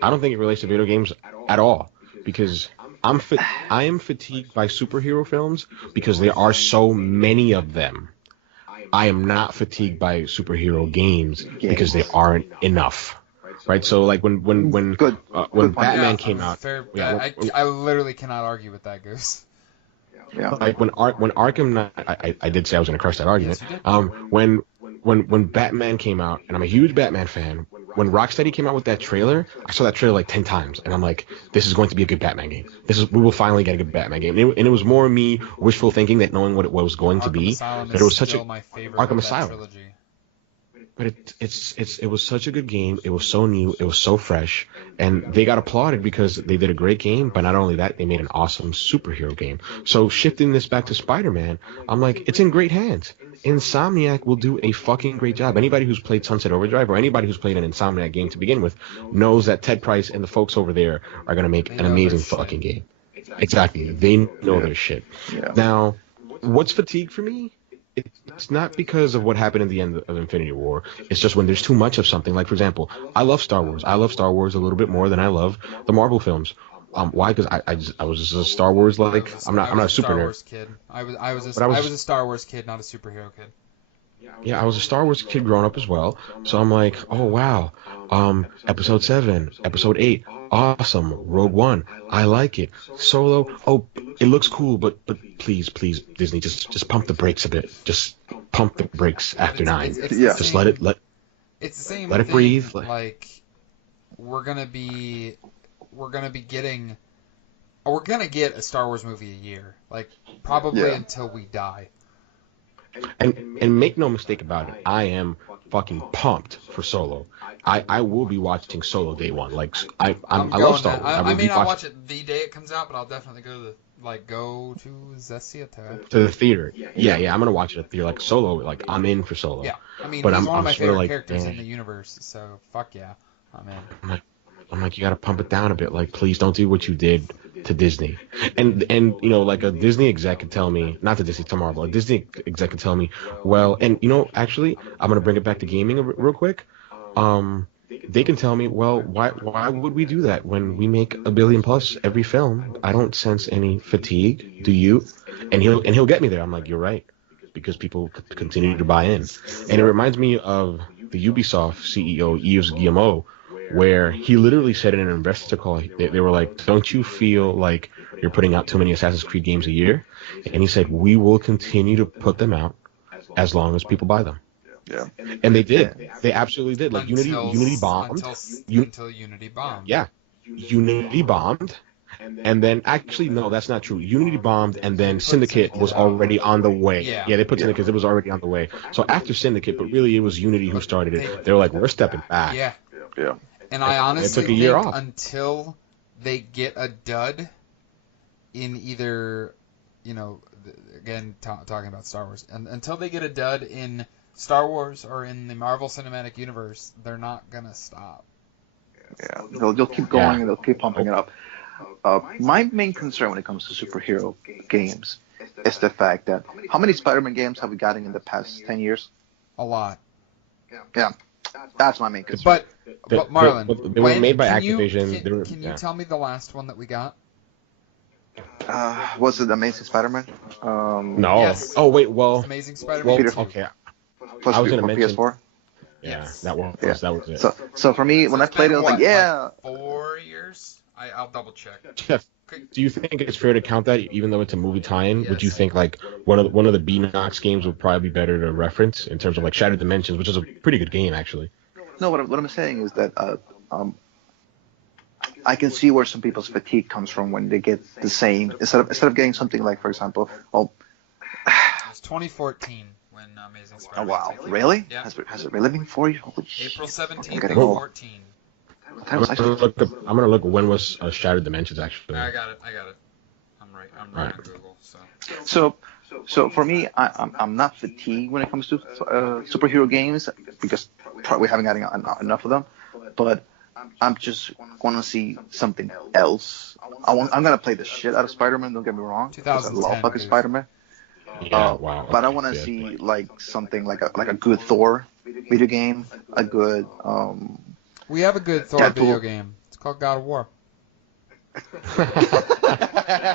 I don't think it relates to video games at all because I am fatigued by superhero films because there are so many of them. I am not fatigued by superhero games because they aren't enough. Right, so like when Batman came out, I literally cannot argue with that, Goose. Yeah. Like when Arkham, I did say I was going to crush that argument. Yes, When Batman came out, and I'm a huge Batman fan. When Rocksteady came out with that trailer, I saw that trailer like 10 times, and I'm like, this is going to be a good Batman game. We will finally get a good Batman game. And it was more me wishful thinking that knowing what it was going to be. Asylum but it was such still a my favorite Arkham of that Asylum. trilogy. But it was such a good game. It was so new. It was so fresh, and they got applauded because they did a great game. But not only that, they made an awesome superhero game. So shifting this back to Spider-Man, I'm like, it's in great hands. Insomniac will do a fucking great job. Anybody who's played Sunset Overdrive or anybody who's played an Insomniac game to begin with knows that Ted Price and the folks over there are gonna make an amazing fucking game. Exactly, they know their shit. Yeah. Now, what's fatigue for me? It's not because of what happened in the end of Infinity War. It's just when there's too much of something. Like, for example, I love Star Wars. I love Star Wars a little bit more than I love the Marvel films. Why? Because I was just a Star Wars I'm not a super Star nerd. Wars kid. I was a Star Wars kid, not a superhero kid. Yeah, I was a Star Wars kid growing up as well. So I'm like, oh wow, Episode 7, Episode 8, awesome. Rogue One, I like it. Solo, oh, it looks cool, but please, Disney, just pump the brakes a bit. Just pump the brakes after 9. Just let it It's the same. Let it breathe. Like we're gonna get a Star Wars movie a year. Like probably until we die. And make no mistake about it, I am fucking pumped for Solo. I will be watching Solo day one. Like I love Star Wars. I may not watch it the day it comes out, but I'll definitely go to Zessia to the theater. Yeah, I'm gonna watch it at the theater. Like Solo, like I'm in for Solo. Yeah, I mean, but he's I'm one of my favorite characters man. in the universe. So fuck yeah, I'm in. I'm like, you gotta pump it down a bit. Like, please don't do what you did to Disney. And like a Disney exec could tell me, not to Disney, to Marvel, a Disney exec could tell me, well, and actually, I'm gonna bring it back to gaming real quick. They can tell me, well, why would we do that when we make $1 billion plus every film? I don't sense any fatigue. Do you? And he'll get me there. I'm like, you're right, because people continue to buy in. And it reminds me of the Ubisoft CEO Yves Guillemot, where he literally said in an investor call, they were like, don't you feel like you're putting out too many Assassin's Creed games a year? And he said, we will continue to put them out as long as people buy them. Yeah. And they did. They absolutely did. Like Unity bombed. Until Unity bombed. Yeah. Unity bombed. And then, actually, no, that's not true. Unity bombed, and then Syndicate was already on the way. Yeah, they put Syndicate. It was already on the way. So after Syndicate, but really it was Unity who started it. They were like, we're stepping back. Yeah. Yeah. And I honestly took a year think off. until they get a dud in either again talking about Star Wars, and until they get a dud in Star Wars or in the Marvel Cinematic Universe, they're not gonna stop. Yeah, they'll keep going and they'll keep pumping it up. My main concern when it comes to superhero games is the fact that how many Spider-Man games have we gotten in the past 10 years? A lot. Yeah, that's my main concern. But Marlon, they were made by Activision. Can you tell me the last one that we got? Was it Amazing Spider-Man? No. Yes. Oh wait, well. Amazing Spider-Man. Well, okay. I was going to mention PS4. Yeah, Yes. that was it. So for me, when I played it, I was like, yeah. 4 years? I'll double check. Jeff, do you think it's fair to count that, even though it's a movie tie-in? Yes. Would you think like one of the B-Nox games would probably be better to reference in terms of like Shattered Dimensions, which is a pretty good game actually? No, what I'm saying is that I can see where some people's fatigue comes from when they get the same instead of getting something like, for example, It was 2014 when Amazing oh Spider-Man. wow, really? Yeah. Has it really been 4 years? Holy shit. April 17th, I'm getting old. 2014. That was actually- I'm gonna look when was Shattered Dimensions actually. I got it. I'm right on Google. So for me, I'm not fatigued when it comes to superhero games because we haven't gotten enough of them, but I'm just want to see something else. I'm gonna play the shit out of Spider-Man. Don't get me wrong. 2010, I love fucking dude. Spider-Man. Yeah, wow. But I want to see like something like a good Thor video game, a good We have a good Thor Deadpool. video game. It's called God of War.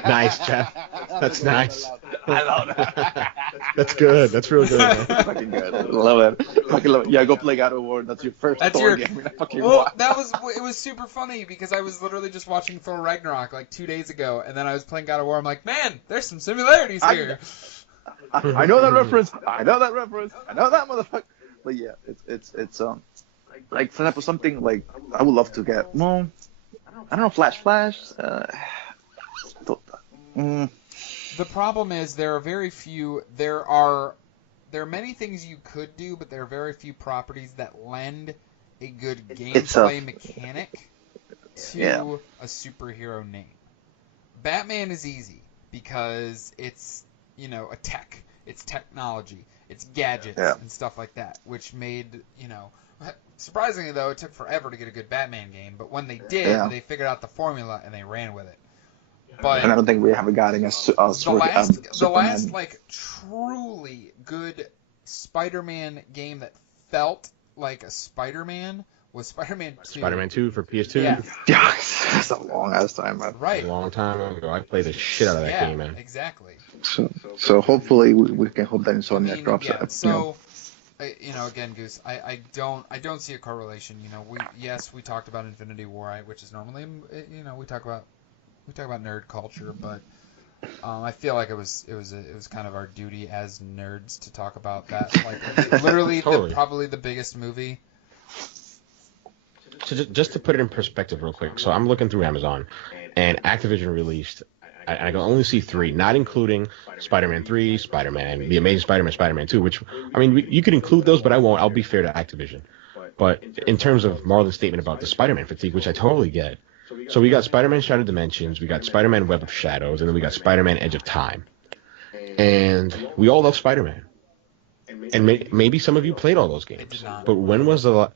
Nice, Jeff. That's nice. I love that. That's good. That's real good. Man. Fucking good. I love it. Fucking love it. Yeah, go play God of War. That's your first Thor game. It was super funny because I was literally just watching Thor Ragnarok like 2 days ago, and then I was playing God of War. I'm like, man, there's some similarities here. I know that reference. I know that motherfucker. But yeah, it's like, for example, something like I would love to get. Well, I don't know, Flash. The problem is there are very few. There are many things you could do, but there are very few properties that lend a good gameplay mechanic to a superhero name. Batman is easy because it's a tech, it's technology, it's gadgets and stuff like that, which made surprisingly though it took forever to get a good Batman game, but when they did, they figured out the formula and they ran with it. But and I don't think we haven't gotten the last like truly good Spider-Man game that felt like a Spider-Man was Spider-Man 2. Spider-Man 2 for PS2. Yeah. That's a long ass time, man. Right. A long time ago. I played the shit out of that game, man. Exactly. So hopefully we can hope that Insomniac drops it. So again, Goose, I don't see a correlation. We talked about Infinity War, which is normally we talk about nerd culture, but I feel like it was kind of our duty as nerds to talk about that. Like literally, Totally. probably the biggest movie. So just to put it in perspective real quick, so I'm looking through Amazon, and Activision released, I can only see 3, not including Spider-Man 3, Spider-Man, The Amazing Spider-Man, Spider-Man 2, which, I mean, you could include those, but I won't. I'll be fair to Activision. But in terms of Marlon's statement about the Spider-Man fatigue, which I totally get, so we got Spider-Man Shattered Dimensions, we got Spider-Man Web of Shadows, and then we got Spider-Man Edge of Time. And we all love Spider-Man. And maybe some of you played all those games. I did not. But when was the...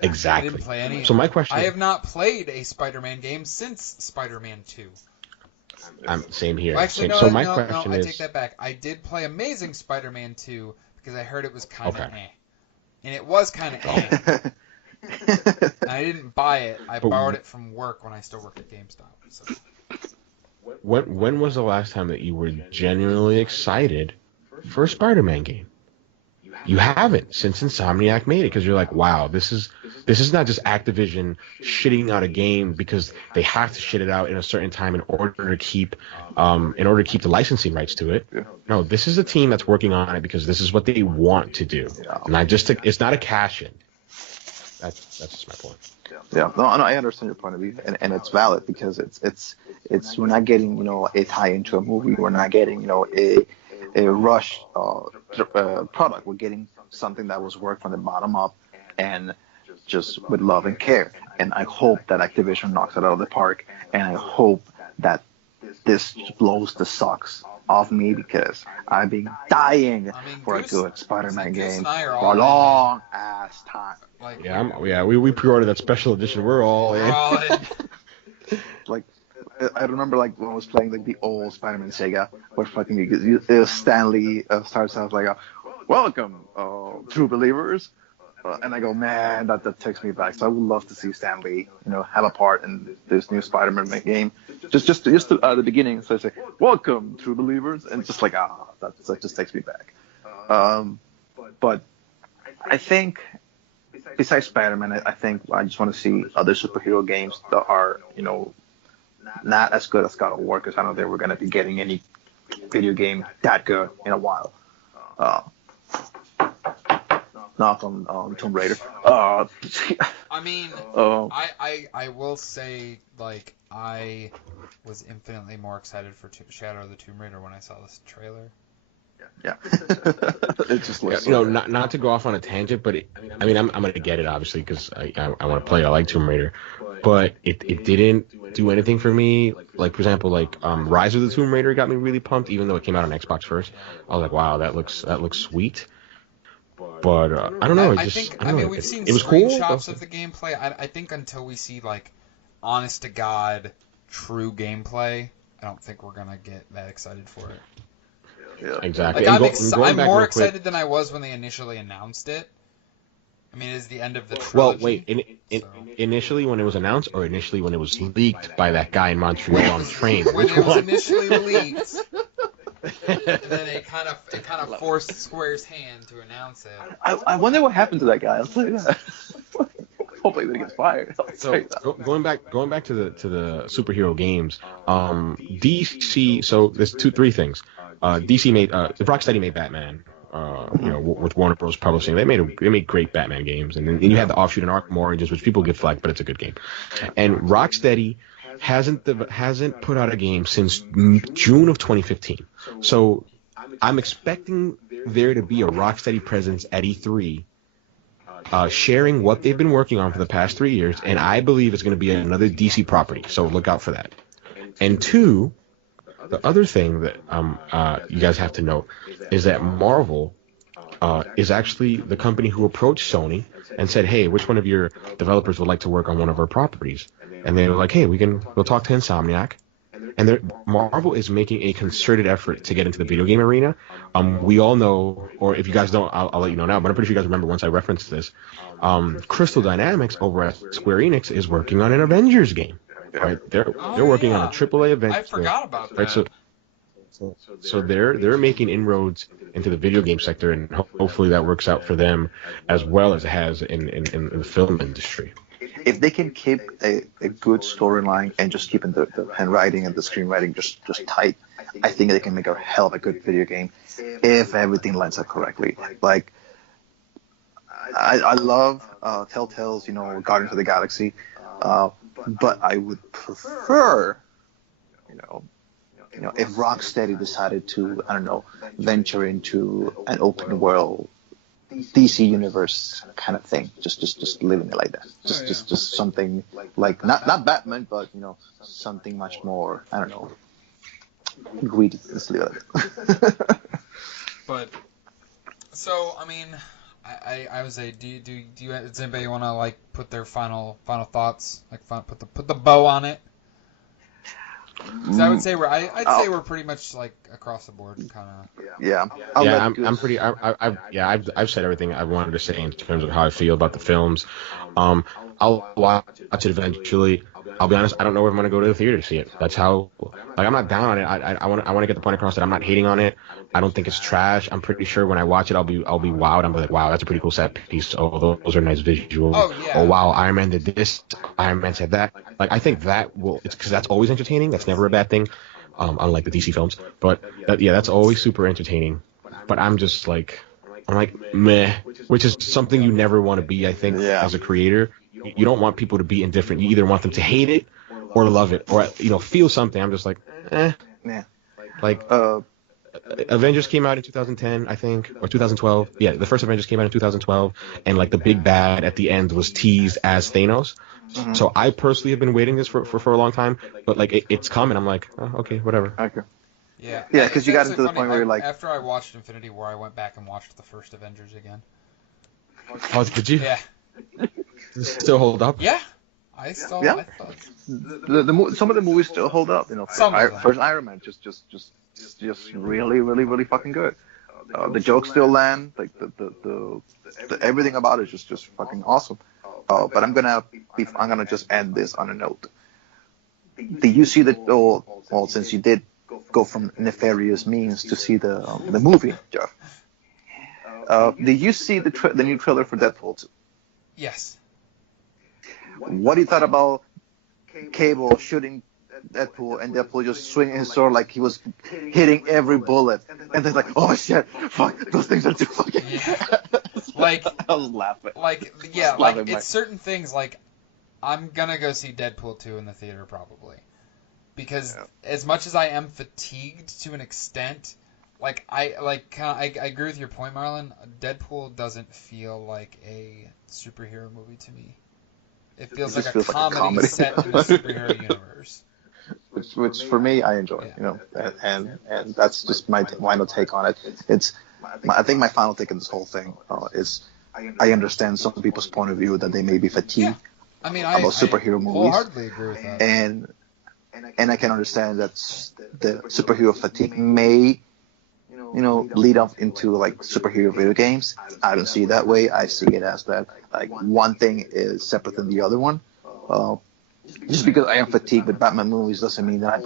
Exactly. I didn't play any. So my question... I have not played a Spider-Man game since Spider-Man 2. Same here. Well, actually, same. no, question I is... take that back. I did play Amazing Spider-Man 2 because I heard it was kind of And it was kind of and I didn't buy it. I borrowed it from work when I still worked at GameStop. So. When was the last time that you were genuinely excited for a Spider-Man game? You haven't since Insomniac made it, because you're like, wow, this is not just Activision shitting out a game because they have to shit it out in a certain time in order to keep the licensing rights to it. No, this is a team that's working on it because this is what they want to do, and it's not a cash in. That's just my point. Yeah, no, I understand your point of view, and it's valid because it's we're not getting a tie into a movie, we're not getting a rush product. We're getting something that was worked from the bottom up and just with love and care. And I hope that Activision knocks it out of the park, and I hope that this blows the socks of me because I've been dying for a good Spider-Man game for a long ass time. Like, we pre-ordered that special edition. We're all in. Like, I remember like when I was playing like the old Spider-Man Sega, where fucking Stanley starts out like, "Welcome, true believers," and I go, man, that takes me back. So I would love to see Stanley, have a part in this new Spider-Man game. Just the beginning. So I say, "Welcome, true believers," and just like, that just takes me back. But I think besides Spider-Man, I think I just want to see other superhero games that are, not as good as God of War, because I don't think we're going to be getting any video game that good in a while. Knock on Tomb Raider. I mean, I will say, like, I was infinitely more excited for Shadow of the Tomb Raider when I saw this trailer. Yeah. It's just not to go off on a tangent, but I'm gonna get it obviously because I want to play. I like Tomb Raider, but it didn't do anything for me. Like, for example, Rise of the Tomb Raider got me really pumped, even though it came out on Xbox first. I was like, wow, that looks sweet. But I don't know. We've seen screenshots of the gameplay. I think until we see like honest to god true gameplay, I don't think we're gonna get that excited for it. Yeah, exactly. I'm more excited than I was when they initially announced it. I mean, it's the end of the trilogy. Well, wait. Initially when it was announced, or initially when it was leaked by that guy in Montreal on the train? When it was initially leaked, and then it kind of forced Square's hand to announce it. I wonder what happened to that guy. I'll tell you that. Hopefully he gets fired. So going back to the superhero games, DC. So there's three things. DC made Rocksteady made Batman. With Warner Bros. Publishing, they made great Batman games, and then you had the offshoot in Arkham Origins, which people get flack, but it's a good game. And Rocksteady hasn't put out a game since June of 2015. So I'm expecting there to be a Rocksteady presence at E3, sharing what they've been working on for the past 3 years, and I believe it's going to be another DC property. So look out for that. And two, the other thing that you guys have to know is that Marvel is actually the company who approached Sony and said, "Hey, which one of your developers would like to work on one of our properties?" And they were like, "Hey, we'll talk to Insomniac." And Marvel is making a concerted effort to get into the video game arena. We all know, or if you guys don't, I'll let you know now, but I'm pretty sure you guys remember once I referenced this. Crystal Dynamics over at Square Enix is working on an Avengers game. Right? They're working on a AAA Avengers. I forgot about that. Right? So they're making inroads into the video game sector, and hopefully that works out for them as well as it has in the film industry. If they can keep a good storyline and just keeping the handwriting and the screenwriting just tight, I think they can make a hell of a good video game if everything lines up correctly. Like, I love Telltale's, Guardians of the Galaxy, but I would prefer, if Rocksteady decided to, I don't know, venture into an open world DC universe kind of thing, just living it like that, just something like not Batman, but something much more, I don't know, greedy. Let's leave it like that. But so I mean, I would say, does anybody want to like put their final thoughts, like put the bow on it? Because I would say I'd say we're pretty much like across the board, kind of. Yeah. I've said everything I wanted to say in terms of how I feel about the films. I'll watch it eventually. I'll be honest, I don't know if I'm gonna go to the theater to see it. That's how. Like, I'm not down on it. I want to get the point across that I'm not hating on it. I don't think it's trash. I'm pretty sure when I watch it, I'll be wowed. I'm like, wow, that's a pretty cool set piece. Oh, those are nice visuals. Oh yeah. Oh wow, Iron Man did this. Iron Man said that. Like, I think that will. It's because that's always entertaining. That's never a bad thing. Unlike the DC films, but that's always super entertaining. But I'm like meh, which is something you never want to be. I think as a creator, you don't want people to be indifferent. You either want them to hate it or love it, or feel something. I'm just like, eh. Yeah. Like Avengers came out in 2010, I think, or 2012. Yeah, the first Avengers came out in 2012, and like the big bad at the end was teased as Thanos. Mm-hmm. So I personally have been waiting this for a long time, but like it's coming. I'm like, oh, okay, whatever. Okay. Yeah. Yeah, because It's you got actually into the funny. point where you're like, After I watched Infinity War, I went back and watched the first Avengers again. Oh, did you? Yeah. Does it still hold up? Yeah. I thought. some of the movies still hold up. Some of them. First Iron Man, just really, really, really fucking good. The jokes still land. Like the everything about it is just fucking awesome. But I'm gonna just end this on a note. Do you see well, since you did go from nefarious means to see the movie, Jeff? Did you see the new trailer for Deadpool 2? Yes. What do you thought about Cable shooting Deadpool and Deadpool just swinging his sword like he was hitting every bullet? And then like, oh shit, fuck, those things are too fucking. Yeah. Like I was laughing. Like yeah, like it's certain things. Like I'm gonna go see Deadpool 2 in the theater probably, because as much as I am fatigued to an extent, like I agree with your point, Marlon. Deadpool doesn't feel like a superhero movie to me. It feels like a comedy set in a superhero universe. Which for me, I enjoy, and that's just my final take on it. I think my final take on this whole thing is I understand some people's point of view that they may be fatigued about superhero movies. Wholeheartedly agree with that. And I can understand that the superhero fatigue may lead up into like superhero video games. I don't see it that way. I see it as that like one thing is separate than the other one. Just because I am fatigued with Batman movies doesn't mean that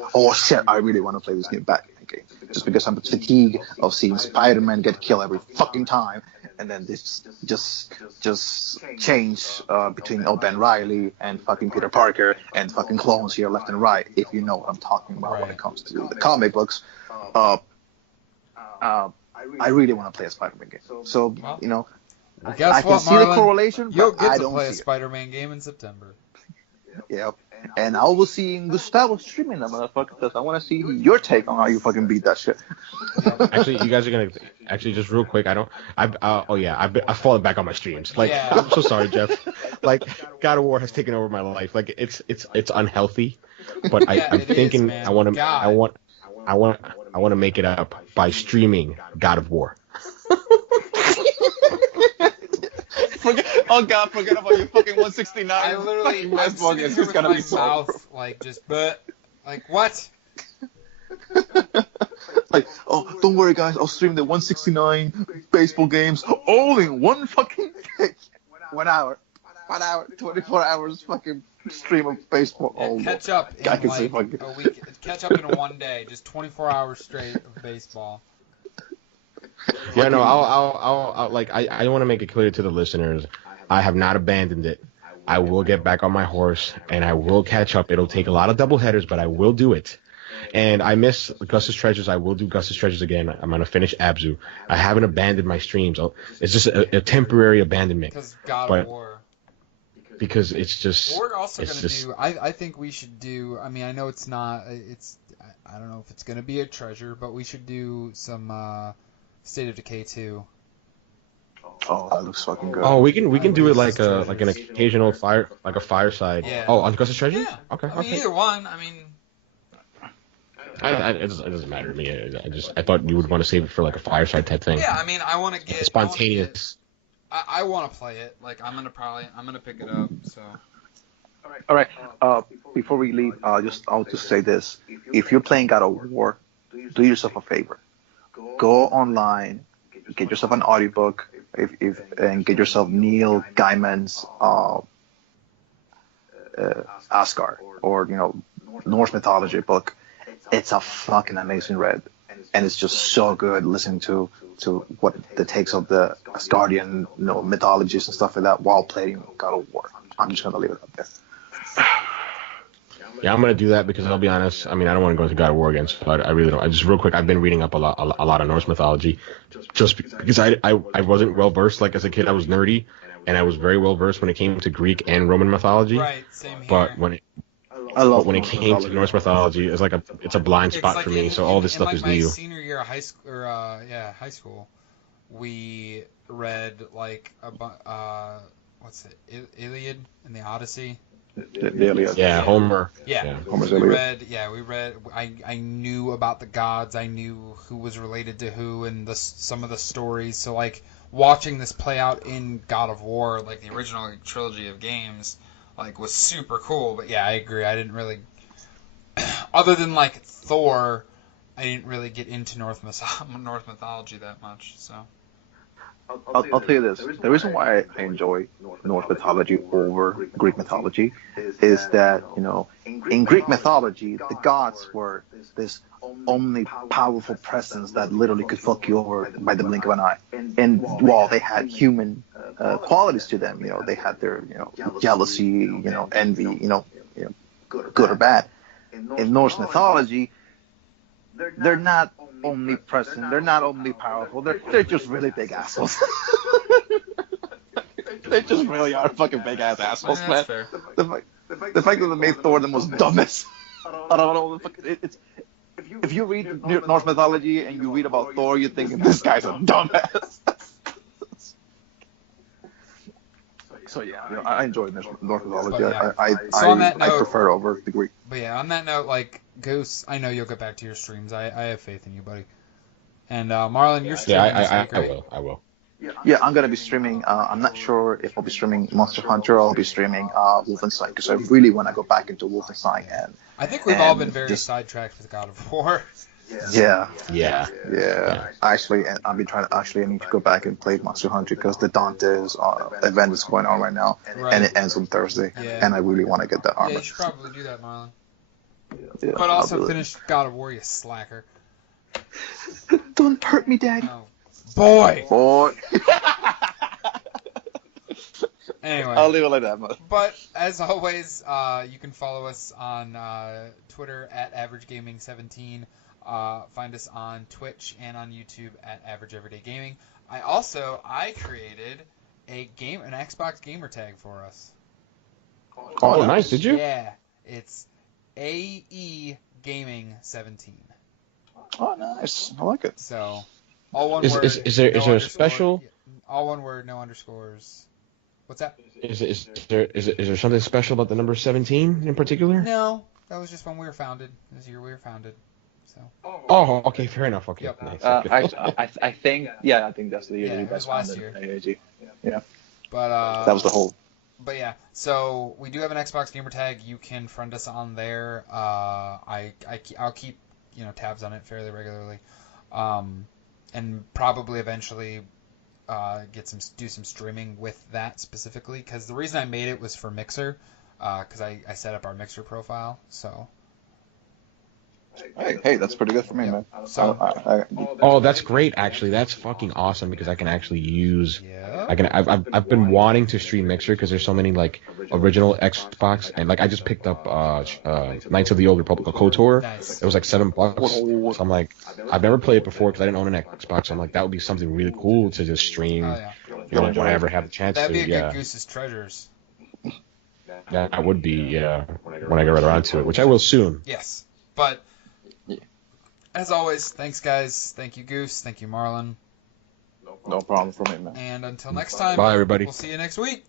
I really want to play this new Batman game. Just because I'm fatigued of seeing Spider-Man get killed every fucking time, and then this just change between Ben Reilly and fucking Peter Parker and fucking clones here left and right. If you know what I'm talking about when it comes to the comic books. I really want to play a Spider-Man game. So, I can see the correlation, you'll get to play a Spider-Man game in September. Yep. And I will see Gustavo streaming that motherfucker because I want to see your take on how you fucking beat that shit. Actually, you guys are gonna just real quick. I've fallen back on my streams. Like, I'm so sorry, Jeff. Like, God of War has taken over my life. Like, it's unhealthy. But I'm thinking I want to make it up by streaming God of War. Forget about your fucking 169. I literally, I'm sitting here with my mouth, like, just, like, what? Like, oh, don't worry, guys, I'll stream the 169 baseball games all in one fucking day. 1 hour, 24 hours fucking stream of baseball. Catch up in a week. Catch up in 1 day, just 24 hours straight of baseball. Yeah, no, I'll I want to make it clear to the listeners, I have not abandoned it. I will get back on my horse and I will catch up. It'll take a lot of doubleheaders, but I will do it. And I miss Gus's Treasures. I will do Gus's Treasures again. I'm going to finish Abzu. I haven't abandoned my streams. It's just a temporary abandonment. Because God of War. Because it's just... We're also going to do... I think we should do... I mean, I know it's not... I don't know if it's going to be a treasure, but we should do some State of Decay 2. Oh, that looks fucking good. Oh, we can do it like an occasional fireside. Yeah. Oh, on Gus's Treasures? Yeah. Okay. I mean, either one. I mean... It doesn't matter to me. I thought you would want to save it for like a fireside type thing. Yeah, I mean, I want to get spontaneous. I want to play it. Like, I'm gonna pick it up. So. All right. Before we leave, I'll just say this: if you're playing God of War, do yourself a favor. Go online, get yourself an audiobook, and get yourself Neil Gaiman's Asgard, or Norse mythology book. It's a fucking amazing read, and it's just so good listening to what the takes of the Asgardian mythologies and stuff like that while playing God of War. I'm just gonna leave it up there. Yeah, I'm gonna do that because I'll be honest. I mean, I don't want to go into God of War again, so I really don't. I just real quick, I've been reading up a lot of Norse mythology, just because I wasn't well versed. Like as a kid, I was nerdy, and I was very well versed when it came to Greek and Roman mythology. Right, same here. But when it came to Norse mythology, it's a blind spot for me. So all this stuff is new. In my senior year of high school, we read like what's it, Iliad and the Odyssey. The Iliad. Yeah, Homer. Yeah, Homer's we Iliad. read. I knew about the gods. I knew who was related to who, and some of the stories. So like watching this play out in God of War, like the original trilogy of games, like was super cool. But yeah, I agree. I didn't really, other than like Thor, I didn't really get into Norse mythology that much. So. I'll tell you this. The reason why I enjoy Norse mythology over Greek mythology is that, in Greek mythology, the gods were this only powerful presence that literally could fuck you over by the blink of an eye. And while they had human qualities to them, they had their, jealousy, envy, good or bad. In Norse mythology, they're not omnipresent. They're not only powerful. They're just really big assholes. They just really are fucking big ass assholes, man. Fair. The fact that they made Thor the most dumbest. I don't know. It's if you read Norse mythology and you read about Thor, you're thinking this guy's a dumbass. So yeah, I enjoy Norse mythology. Yeah. I prefer it over the Greek. But yeah, on that note, like Goose, I know you'll get back to your streams. I have faith in you, buddy. And Marlon, you're streaming this week, right? I will. Yeah, I'm gonna be streaming. I'm not sure if I'll be streaming Monster Hunter or I'll be streaming Wolfenstein, because I really want to go back into Wolfenstein. And I think we've all been very sidetracked with God of War. Yeah. Actually, I've been trying to. I need to go back and play Monster Hunter because the Dante's event is going on right now, and it ends on Thursday, and I really want to get that armor. Yeah, you should probably do that, Marlon. Yeah, but also finish God of War, you slacker. Don't hurt me, Daddy. Oh. Boy. Anyway, I'll leave it like that. But as always, you can follow us on Twitter at AverageGaming17. Find us on Twitch and on YouTube at Average Everyday Gaming. I created an Xbox gamer tag for us. Oh, nice! Did you? Yeah, it's AE Gaming 17. Oh, nice! I like it. So, all one word. Is there a special? All one word, no underscores. What's that? Is there something special about the number 17 in particular? No, that was just when we were founded. It was the year we were founded. So. Oh, okay, fair enough. Okay. Yep. Nice. I think that's the year you guys last founded year. AEG. Yeah. But that was the whole. But yeah, so we do have an Xbox gamer tag. You can friend us on there. I'll keep tabs on it fairly regularly, and probably eventually do some streaming with that specifically. Because the reason I made it was for Mixer, because I set up our Mixer profile. So. Hey, that's pretty good for me, man. So, that's great. Actually, that's fucking awesome because I can actually use. Yeah. I've been wanting to stream Mixer because there's so many like original Xbox, and like I just picked up Knights of the Old Republic KOTOR. Nice. It was like $7. So I'm like, I've never played it before because I didn't own an Xbox. So I'm like, that would be something really cool to just stream. Oh, yeah. When I ever have the chance That'd to. be a good Goose's Treasures. That would be when I get right around to it, which I will soon. Yes, but. As always, thanks guys. Thank you, Goose. Thank you, Marlon. No problem for me, man. And until next time, bye everybody. We'll see you next week.